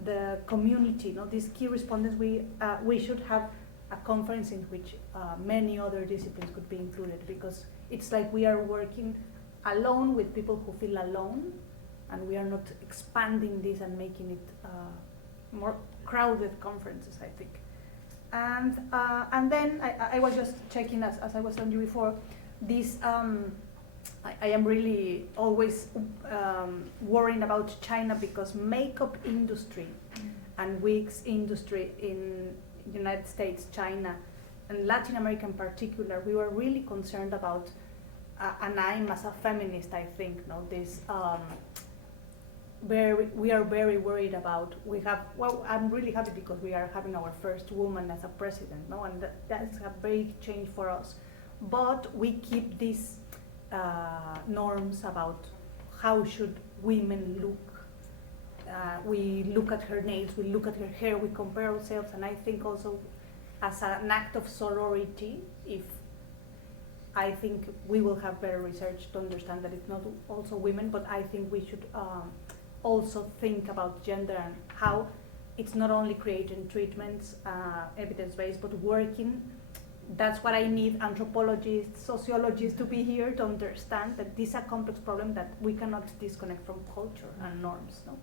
the community. No, these key respondents. We should have a conference in which many other disciplines could be included, because it's like we are working alone with people who feel alone, and we are not expanding this and making it more crowded conferences, I think. And then I was just checking, as I was telling you before, this I am really always worrying about China, because makeup industry and wigs industry in the United States, China, and Latin America in particular, we were really concerned about, and I'm as a feminist, I think, no, this we are very worried about. I'm really happy because we are having our first woman as a president, no, and that's a big change for us. But we keep these norms about how should women look. We look at her nails, we look at her hair, we compare ourselves, and I think also as an act of sorority, I think we will have better research to understand that it's not also women, but I think we should also think about gender and how it's not only creating treatments, evidence-based, but working. That's what I need anthropologists, sociologists to be here to understand that this is a complex problem that we cannot disconnect from culture and norms. No?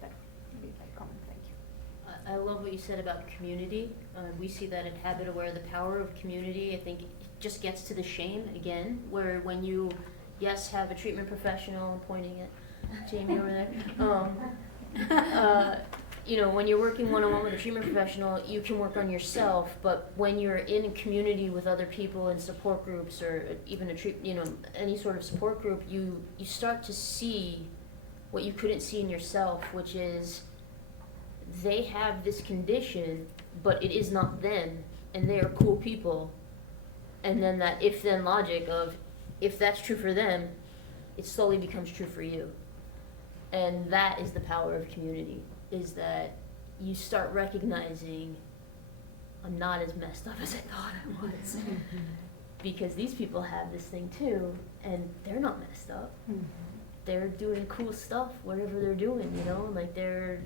That would be my comment. Thank you. I love what you said about community. We see that in Habit Aware, the power of community. I think it just gets to the shame again, where when you, yes, have a treatment professional, I'm pointing at Jamie over there. You know, when you're working one-on-one with a treatment professional, you can work on yourself, but when you're in a community with other people in support groups or even any sort of support group, you start to see what you couldn't see in yourself, which is they have this condition, but it is not them, and they are cool people. And then that if-then logic of, if that's true for them, it slowly becomes true for you. And that is the power of community, is that you start recognizing, I'm not as messed up as I thought I was. Because these people have this thing too, and they're not messed up. They're doing cool stuff, whatever they're doing, you know, like they're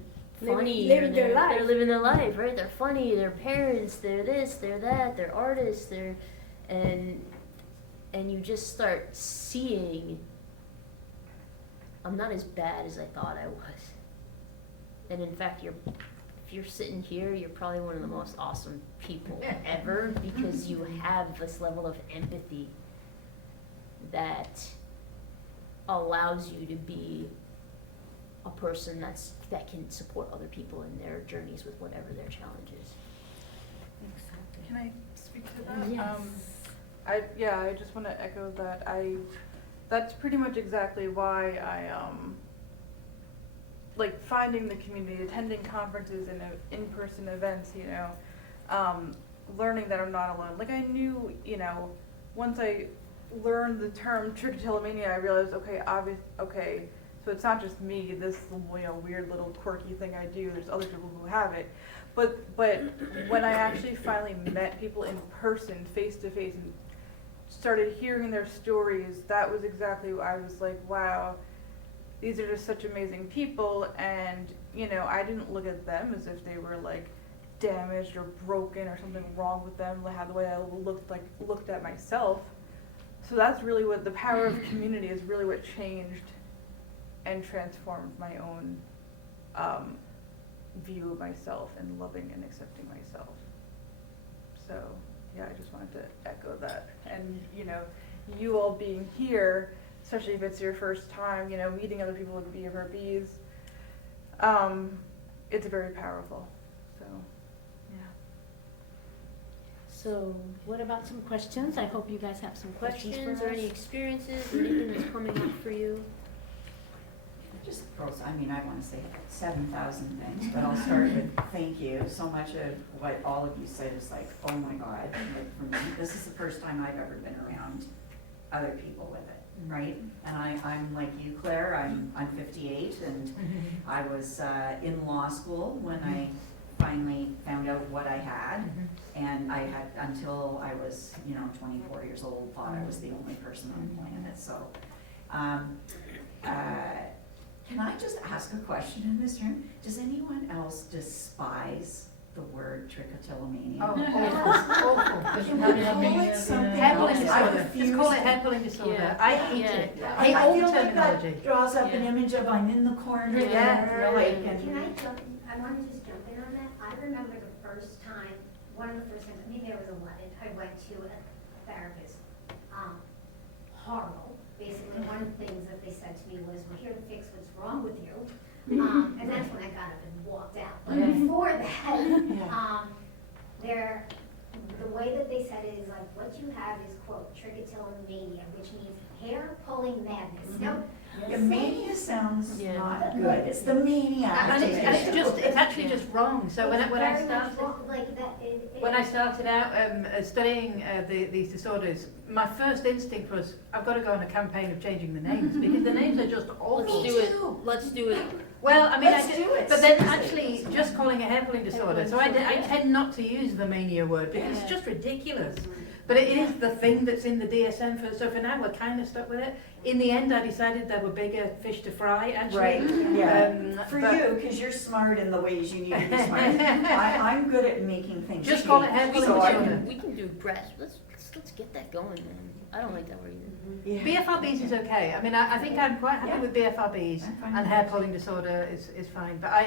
funny. Living their life. They're living their life, right? They're funny, they're parents, they're this, they're that, they're artists, and you just start seeing, I'm not as bad as I thought I was. And in fact, if you're sitting here, you're probably one of the most awesome people ever, because you have this level of empathy that allows you to be a person that can support other people in their journeys with whatever their challenge is. Can I speak to that? Yes. I just want to echo that. That's pretty much exactly why like finding the community, attending conferences and in-person events, you know, learning that I'm not alone. Like I knew, you know, once I learned the term trichotillomania, I realized, okay, so it's not just me, this, you know, weird little quirky thing I do, there's other people who have it. But when I actually finally met people in person, face to face, and started hearing their stories, that was exactly what I was like, wow, these are just such amazing people. And, you know, I didn't look at them as if they were like damaged or broken or something wrong with them, like how the way I looked at myself. So that's really what the power of community is, really what changed and transformed my own view of myself and loving and accepting myself. So yeah, I just wanted to echo that. And you know, you all being here, especially if it's your first time, you know, meeting other people with BFRBs, it's very powerful. So yeah. So what about some questions? I hope you guys have some questions Questions for or us. any experiences or anything that's coming up for you? Just, I mean, I want to say 7,000 things, but I'll start with thank you. So much of what all of you said is like, oh my God, like for me, this is the first time I've ever been around other people with it, right? And I'm like you, Claire, I'm 58, and I was in law school when I finally found out what I had, and I had, until I was, you know, 24 years old, thought I was the only person on the planet. So, can I just ask a question in this room? Does anyone else despise the word trichotillomania? Oh, awful. Can we call it something Hair pulling else? I disorder. refuse Just call it to- hair pulling disorder. Yeah. I hate Yeah. it. Yeah. I hate I all feel like terminology. that draws up an Yeah. image of I'm in the corner Yeah. there, like, Can and I jump, I want to just jump in on that. I remember the first time, one of the first times, maybe I was 11, I went to a therapist. Horrible. Basically, one of the things that they said to me was, we're here to fix what's wrong with you. And that's when I got up and walked out. But before that, the way that they said it is like, what you have is, quote, trichotillomania, which means hair pulling madness. Now, yeah, mania sounds Yeah. not good. It's the mania. And it's actually just wrong. So when I very much started, wrong, like that, when I started out studying these disorders, my first instinct was, I've got to go on a campaign of changing the names, because the names are just awful. Let's do it. Let's do it. Well, I mean, Let's do it. but then Seriously. actually just calling it hair pulling disorder. So I tend not to use the mania word because it's just ridiculous. But it is the thing that's in the DSM. So for now, we're kind of stuck with it. In the end, I decided there were bigger fish to fry, actually. Right, yeah. For but you, because you're smart in the ways you need to be smart. I'm good at making things. Just call it cheap, hair pulling so I disorder. can- We can do breast. Let's get that going, man. I don't like that word either. Yeah. BFRBs is okay. I mean, I think I'm quite happy Yeah. with BFRBs, I'm fine and with hair it. pulling disorder is fine. But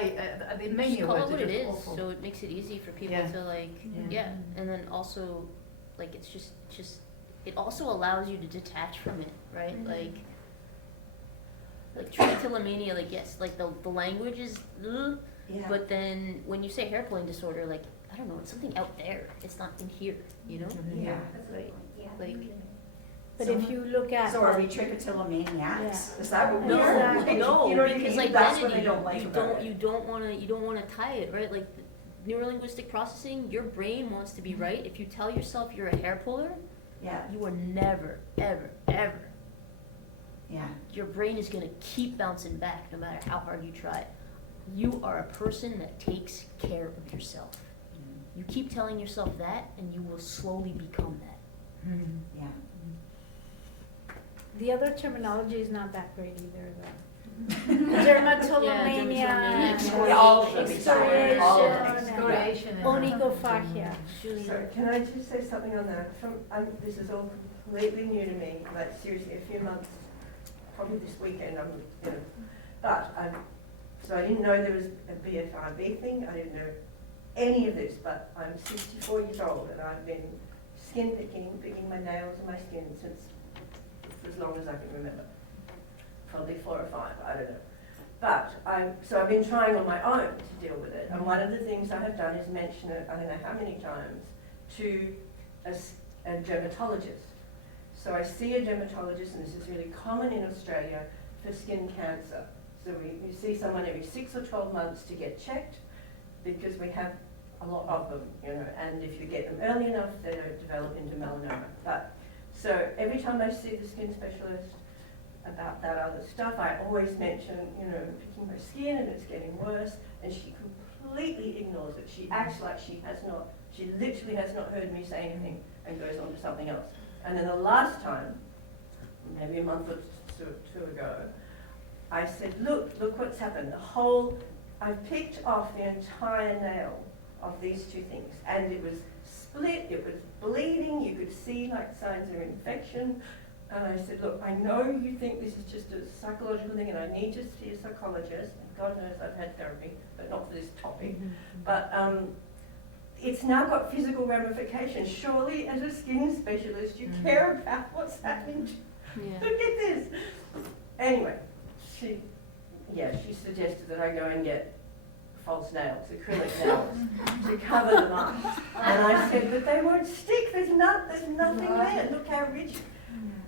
the Just mania call it words what are it just is, awful. so it makes it easy for people Yeah. to like, Yeah. and then also, like, it's just, it also allows you to detach from it, right? Like trichotillomania, like, yes, like the language is, ugh, Yeah. but then when you say hair pulling disorder, like, I don't know, it's something out there. It's not in here, you know? Yeah. that's a Right. good point, yeah. Like, But if you look at. So are we trichotillomaniacs? Yeah. Is that what we no, are? Exactly. no, You know what I because mean? like That's what I identity, don't like about it. you don't wanna tie it, right? Like neurolinguistic processing, your brain wants to be right. If you tell yourself you're a hair puller, Yeah, you are never, ever, ever. yeah. Your brain is gonna keep bouncing back no matter how hard you try. You are a person that takes care of yourself. You keep telling yourself that, and you will slowly become that. Yeah. The other terminology is not that great either, though. Dermatillomania, Yeah, dermatillomania. All of them, exactly, all of them. Excoriation. Onigophagia. Sorry, can I just say something on that? This is all completely new to me, like seriously, a few months, probably this weekend, so I didn't know there was a BFRB thing, I didn't know any of this, but I'm 64 years old and I've been skin picking my nails and my skin since as long as I can remember. Probably 4 or 5, I don't know. But I've been trying on my own to deal with it, and one of the things I have done is mention it, I don't know how many times, to a dermatologist. So I see a dermatologist, and this is really common in Australia, for skin cancer. So we see someone every 6 or 12 months to get checked, because we have a lot of them, you know, and if you get them early enough, they don't develop into melanoma. But, so every time I see the skin specialist about that other stuff, I always mention, you know, picking my skin and it's getting worse, and she completely ignores it. She acts like she literally has not heard me say anything and goes on to something else. And then the last time, maybe a month or two ago, I said, look what's happened. I've picked off the entire nail of these two things, and it was split, it was bleeding, you could see like signs of infection. And I said, look, I know you think this is just a psychological thing and I need to see a psychologist, and God knows I've had therapy, but not for this topic. But it's now got physical ramifications. Surely as a skin specialist you care about what's happening. Yeah. Look at this. Anyway, she suggested that I go and get false nails, acrylic nails, to cover them up. And I said, but they won't stick, there's nothing there, look how rigid.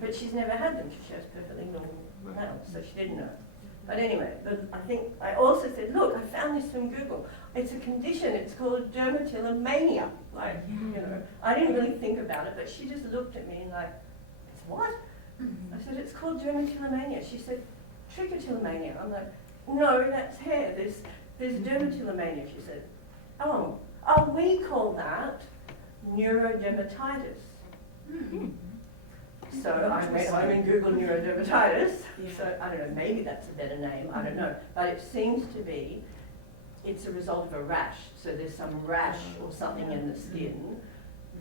But she's never had them, she has perfectly normal nails, so she didn't know. But anyway, I also said, look, I found this from Google. It's a condition, it's called dermatillomania. Like, you know, I didn't really think about it, but she just looked at me and like, it's what? I said, it's called dermatillomania. She said, trichotillomania. I'm like, no, that's hair. There's dermatillomania, she said. Oh, we call that neurodermatitis. So I went home and Googled neurodermatitis. So I don't know, maybe that's a better name, I don't know. But it seems to be, it's a result of a rash. So there's some rash or something in the skin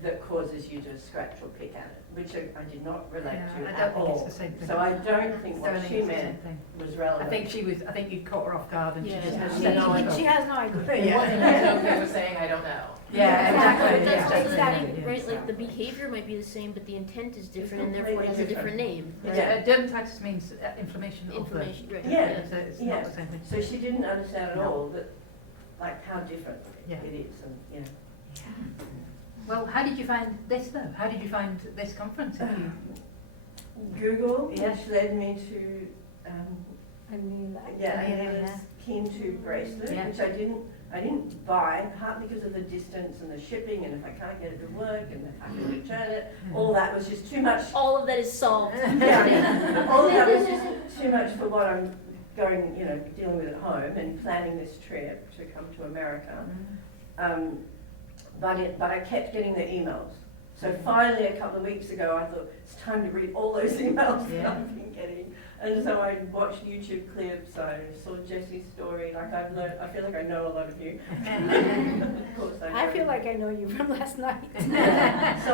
that causes you to scratch or pick at it, which I did not relate to at all. It's the same thing. So I don't think what she meant was relevant. I think you caught her off guard and she Yeah. just She said has no idea. She has no idea. It wasn't as okay with saying, I don't know. Yeah, exactly. That's Yeah. the Exactly. thing, right? Like the behavior might be the same, but the intent is different, and completely therefore it has a different different. name. Yeah. Dermatitis means inflammation Information, right? Yeah. It's not the same thing. So she didn't understand at No. all that, like, how different Yeah. it is, and you know. Well, how did you find this though? How did you find this conference? If you... Google, Yes. which led me to, I mean, Anila's Keen Tube bracelet, Yeah. which I didn't buy, partly because of the distance and the shipping, and if I can't get it to work, and if I can return it, all that was just too much. All of that is solved. Yeah, all of that was just too much for what I'm going, you know, dealing with at home and planning this trip to come to America. But I kept getting the emails. So finally, a couple of weeks ago, I thought, it's time to read all those emails that I've been getting. And so I watched YouTube clips, I saw Jessie's story, like I've learned, I feel like I know a lot of you. Of course I feel like I know you from last night. So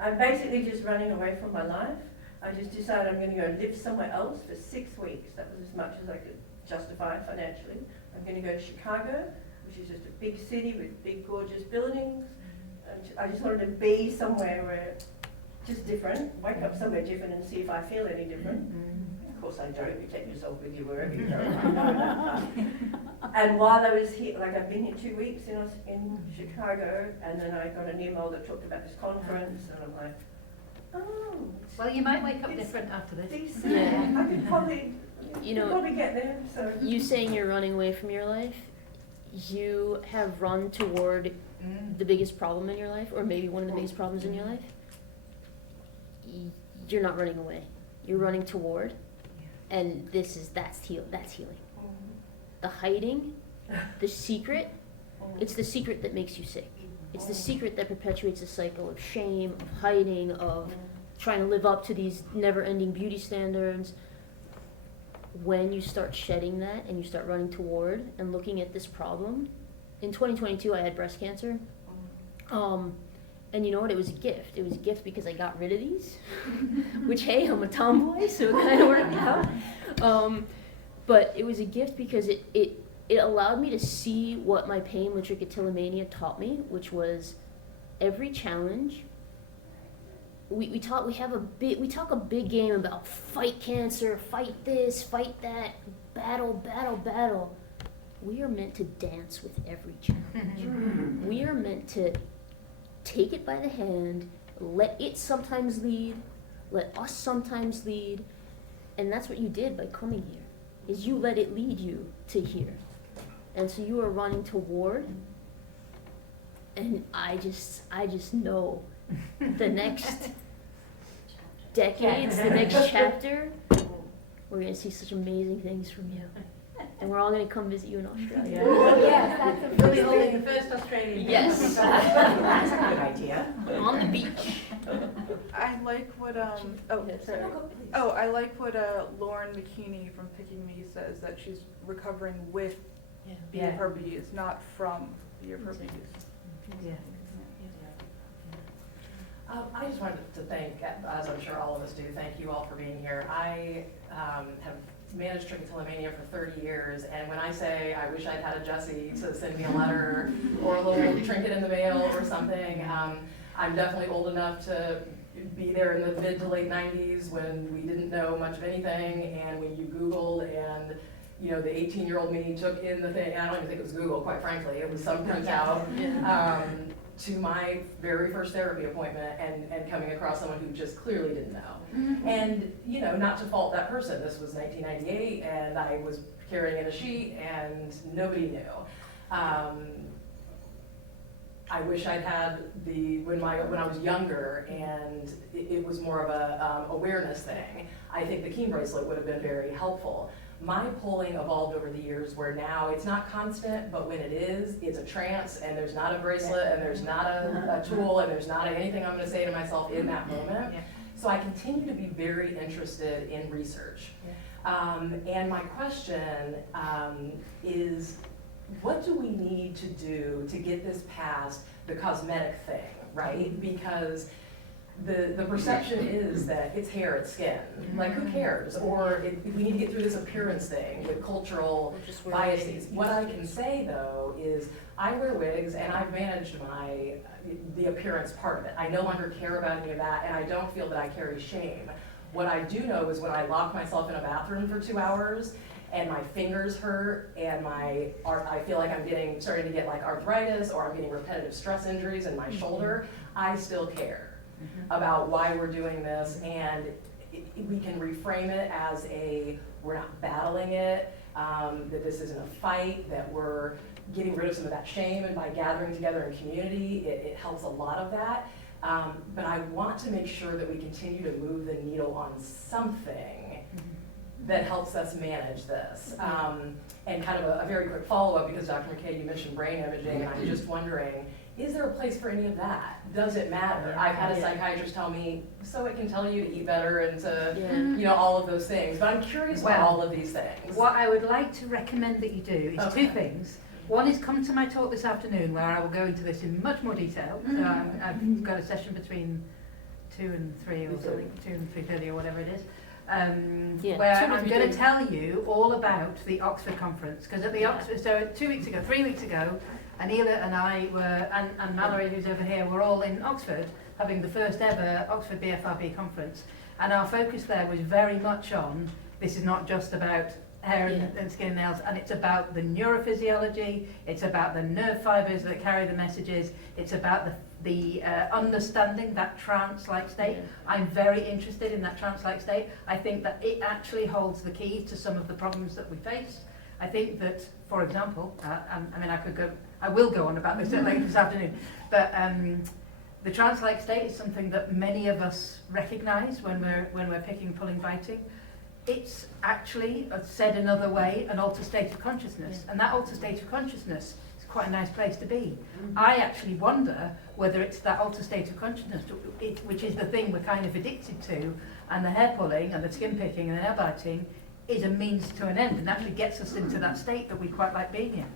I'm basically just running away from my life. I just decided I'm going to go live somewhere else for 6 weeks. That was as much as I could justify financially. I'm going to go to Chicago, which is just a big city with big, gorgeous buildings. And I just wanted to be somewhere where just different, wake up somewhere different and see if I feel any different. Of course I don't, you take yourself with you wherever you go. And while I was here, like I've been here 2 weeks in Chicago, and then I got an email that talked about this conference, and I'm like, oh. Well, you might wake up different after this. Decent. Yeah. I could probably, You know, probably get there, so. You saying you're running away from your life, you have run toward the biggest problem in your life, or maybe one of the biggest problems in your life. You're not running away. You're running toward, and that's healing. The hiding, the secret, it's the secret that makes you sick. It's the secret that perpetuates a cycle of shame, of hiding, of trying to live up to these never-ending beauty standards. When you start shedding that and you start running toward and looking at this problem, in 2022 I had breast cancer, and you know what, it was a gift. It was a gift because I got rid of these, which hey, I'm a tomboy, so it kind of worked out. But it was a gift because it allowed me to see what my pain with trichotillomania taught me, which was every challenge. We talk a big game about fight cancer, fight this, fight that, battle. We are meant to dance with every challenge. We are meant to take it by the hand, let it sometimes lead, let us sometimes lead, and that's what you did by coming here. is you let it lead you to here. And so you are running toward, and I just know the next decades, the next chapter, we're gonna see such amazing things from you. And we're all gonna come visit you in Australia. Yes, that's a We'll be first holding thing. the first Australian. Yes. That's a good idea. On the beach. I like what I like what Lauren McKinney from Picking Me says, that she's recovering with Yeah. BFRBs, not from BFRBs. Yeah. I just wanted to thank, as I'm sure all of us do, thank you all for being here. I have managed trichotillomania for 30 years, and when I say I wish I'd had a Jessie to send me a letter or a little trinket in the mail or something, I'm definitely old enough to be there in the mid to late 90s when we didn't know much of anything, and when you Googled and the 18-year-old me took in the thing, and I don't even think it was Google, quite frankly, it was some printout, to my very first therapy appointment and coming across someone who just clearly didn't know. And, not to fault that person, this was 1998 and I was carrying in a sheet and nobody knew. I wish I'd had when I was younger and it was more of a awareness thing. I think the Keen bracelet would have been very helpful. My pulling evolved over the years where now it's not constant, but when it is, it's a trance and there's not a bracelet and there's not a tool and there's not anything I'm gonna say to myself in that moment. So I continue to be very interested in research. And my question is, what do we need to do to get this past the cosmetic thing, right? Because the perception is that it's hair, it's skin. Like, who cares? Or we need to get through this appearance thing with cultural biases. What I can say, though, is I wear wigs and I've managed the appearance part of it. I no longer care about any of that, and I don't feel that I carry shame. What I do know is when I lock myself in a bathroom for 2 hours and my fingers hurt and I feel like I'm starting to get like arthritis, or I'm getting repetitive stress injuries in my shoulder, I still care about why we're doing this, and we can reframe it as we're not battling it, that this isn't a fight, that we're getting rid of some of that shame, and by gathering together in community, it helps a lot of that. But I want to make sure that we continue to move the needle on something that helps us manage this. And kind of a very quick follow-up, because Dr. McKay, you mentioned brain imaging, and I'm just wondering, is there a place for any of that? Does it matter? I've had a psychiatrist tell me, so it can tell you to eat better and to, all of those things. But I'm curious about all of these things. What I would like to recommend that you do is Okay. two things. One is come to my talk this afternoon, where I will go into this in much more detail. So I've got a session between 2 and 3 or something, 2 and 3:30 or whatever it is. Where I'm going to tell you all about the Oxford conference, because at the Oxford, so 3 weeks ago, Anila and I were, and Mallory, who's over here, were all in Oxford having the first ever Oxford BFRB conference, and our focus there was very much on, this is not just about hair and skin and nails, and it's about the neurophysiology, it's about the nerve fibers that carry the messages, it's about the understanding that trance-like state. I'm very interested in that trance-like state. I think that it actually holds the key to some of the problems that we face. I think that, for example, I will go on about this later this afternoon, but the trance-like state is something that many of us recognise when we're picking, pulling, biting. It's actually, said another way, an altered state of consciousness, and that altered state of consciousness is quite a nice place to be. I actually wonder whether it's that altered state of consciousness, which is the thing we're kind of addicted to, and the hair pulling and the skin picking and the nail biting is a means to an end, and actually gets us into that state that we quite like being in.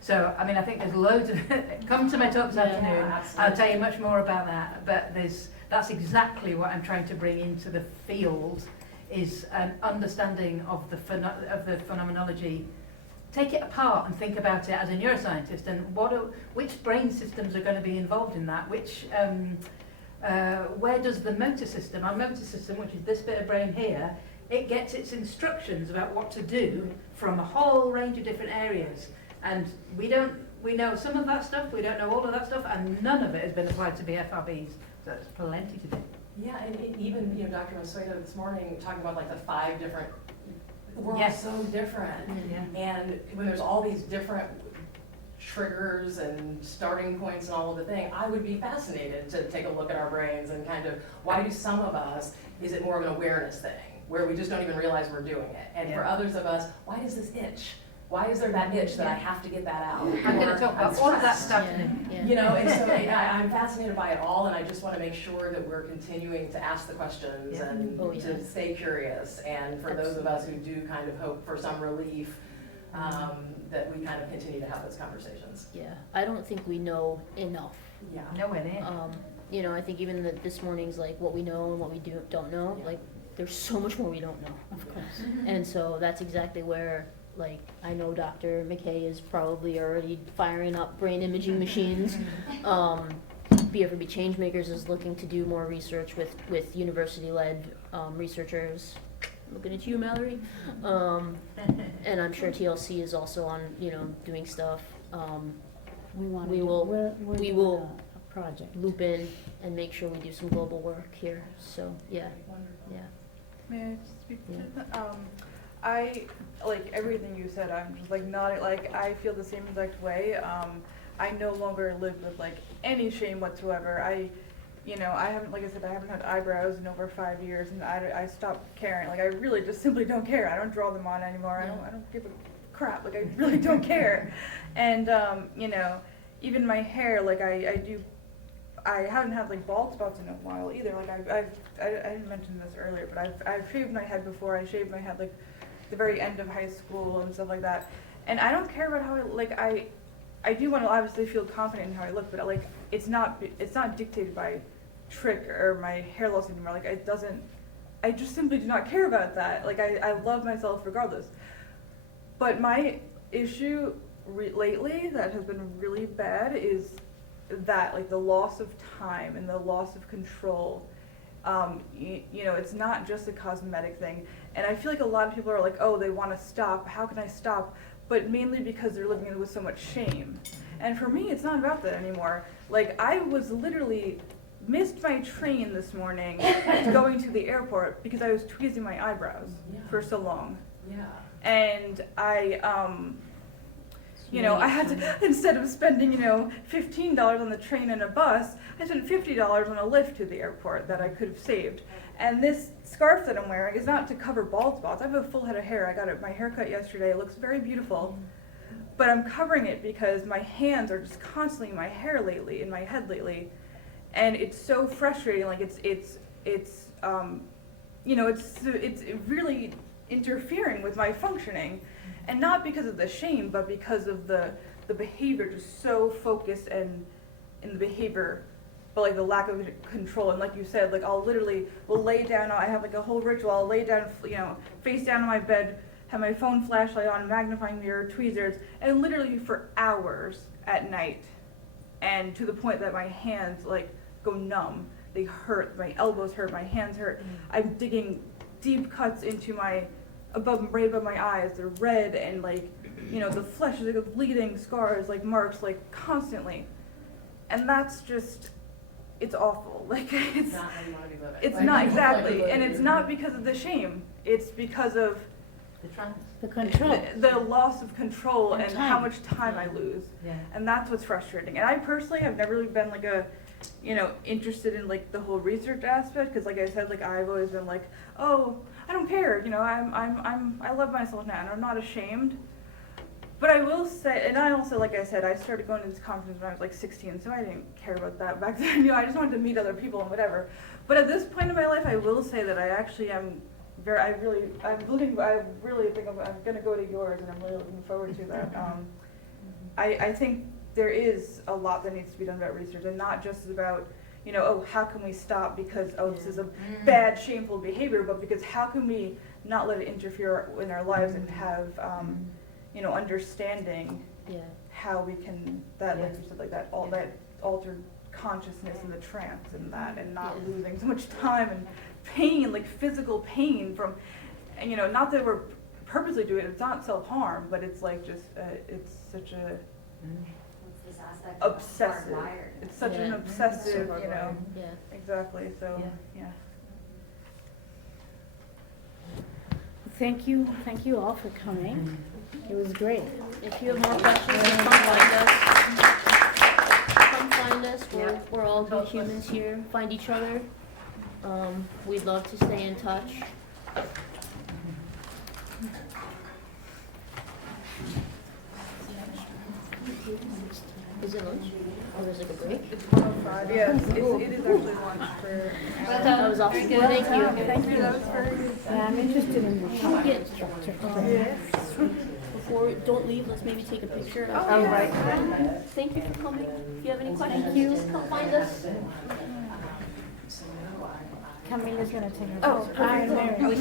So, I think there's loads of, come to my talk this afternoon, I'll tell you much more about that, but that's exactly what I'm trying to bring into the field, is an understanding of the phenomenology. Take it apart and think about it as a neuroscientist, and which brain systems are going to be involved in that, where does the motor system, our motor system, which is this bit of brain here, it gets its instructions about what to do from a whole range of different areas. And we know some of that stuff, we don't know all of that stuff, and none of it has been applied to BFRBs, so there's plenty to do. Yeah, and even, Dr. Masueda this morning talking about like the 5 different we're all Yes. so different. Yeah. And when there's all these different triggers and starting points and all of the thing, I would be fascinated to take a look at our brains and kind of, why do some of us, is it more of an awareness thing, where we just don't even realize we're doing it? And for Yeah. others of us, why does this itch? Why is there that itch that I have to get that out? I'm going to Or talk about I'm all of that stressed. stuff. Yeah. You know, and so I'm fascinated by it all, and I just want to make sure that we're continuing to ask the questions Yeah. and Oh, yeah. to stay curious. And for those of us who do kind of hope for some relief, that we kind of continue to have those conversations. Yeah, I don't think we know enough. Yeah. Nowhere near. You know, I think even this morning's like what we know and what we don't know, like there's so much more we don't know. Of course. And so that's exactly where, like, I know Dr. McKay is probably already firing up brain imaging machines. BFRB Changemakers is looking to do more research with university-led researchers. Looking at you, Mallory. And I'm sure TLC is also on, doing stuff. We want We to, will- we're we doing will a project. Loop in and make sure we do some global work here. So, yeah, yeah. May I speak to Yeah. that? I, like everything you said, I'm just like nodding, like I feel the same exact way. I no longer live with like any shame whatsoever. I haven't, like I said, I haven't had eyebrows in over 5 years, and I stopped caring. Like I really just simply don't care. I don't draw them on anymore. I don't give a crap. Like I really don't care. And even my hair, like I haven't had like bald spots in a while either. Like I didn't mention this earlier, but I've shaved my head before. I shaved my head like the very end of high school and stuff like that. And I don't care about how I do want to obviously feel confident in how I look, but like it's not dictated by trick or my hair loss anymore. Like I just simply do not care about that. Like I love myself regardless. But my issue lately that has been really bad is that, like, the loss of time and the loss of control. It's not just a cosmetic thing. And I feel like a lot of people are like, oh, they want to stop. How can I stop? But mainly because they're living with so much shame. And for me, it's not about that anymore. Like, I was literally missed my train this morning going to the airport because I was tweezing my eyebrows for so long. Yeah. And I had to, instead of spending, $15 on the train and a bus, I spent $50 on a lift to the airport that I could have saved. And this scarf that I'm wearing is not to cover bald spots. I have a full head of hair. I got my hair cut yesterday. It looks very beautiful. But I'm covering it because my hands are just constantly in my hair lately, in my head lately. And it's so frustrating. Like it's really interfering with my functioning. And not because of the shame, but because of the behavior, just so focused and in the behavior, but like the lack of control. And like you said, like will lay down, I have like a whole ritual, I'll lay down, face down on my bed, have my phone flashlight on, magnifying mirror, tweezers, and literally for hours at night. And to the point that my hands like go numb, they hurt, my elbows hurt, my hands hurt. I'm digging deep cuts into right above my eyes. They're red and like, the flesh is like bleeding, scars, like marks, like constantly. And that's just, it's awful. Like it's Not how you want to be living. it's Like, not you exactly, like and living. it's not because of the shame. It's because of The control. the loss of control And and time. how much time I lose. Yeah. And that's what's frustrating. And I personally have never really been like interested in like the whole research aspect, because like I said, like I've always been like, oh, I don't care, I love myself now and I'm not ashamed. But I will say, and I also, like I said, I started going to this conference when I was like 16, so I didn't care about that back then. I just wanted to meet other people and whatever. But at this point in my life, I will say that I actually am I really think I'm going to go to yours, and I'm really looking forward to that. I think there is a lot that needs to be done about research, and not just about, how can we stop because, this is a bad, shameful behavior, but because how can we not let it interfere in our lives and have, understanding how we can, like you said, like that altered consciousness in the trance and that, and not losing so much time and pain, like physical pain from, not that we're purposely doing it, it's not self-harm, but it's like just, it's such a It's this aspect of obsessive, hardwired. it's such an Yeah. obsessive, So hardwired. Yeah. exactly, so, yeah. The thank you all for coming. It was great. If you have more questions, just come find us. Come find us. We're all good humans here. Find each other. We'd love to stay in touch. Is it lunch? Or is it a break? It's 1:05. Yes, it is actually lunch for. That was awesome. Thank you. Thank you. Yeah, I'm interested in your chocolate structure. Before, don't leave, let's maybe take a picture. Oh, right. Thank you for coming. If you have any questions, Thank you. just come find us. Camila's gonna take her. Oh, picture. Hi, Mary.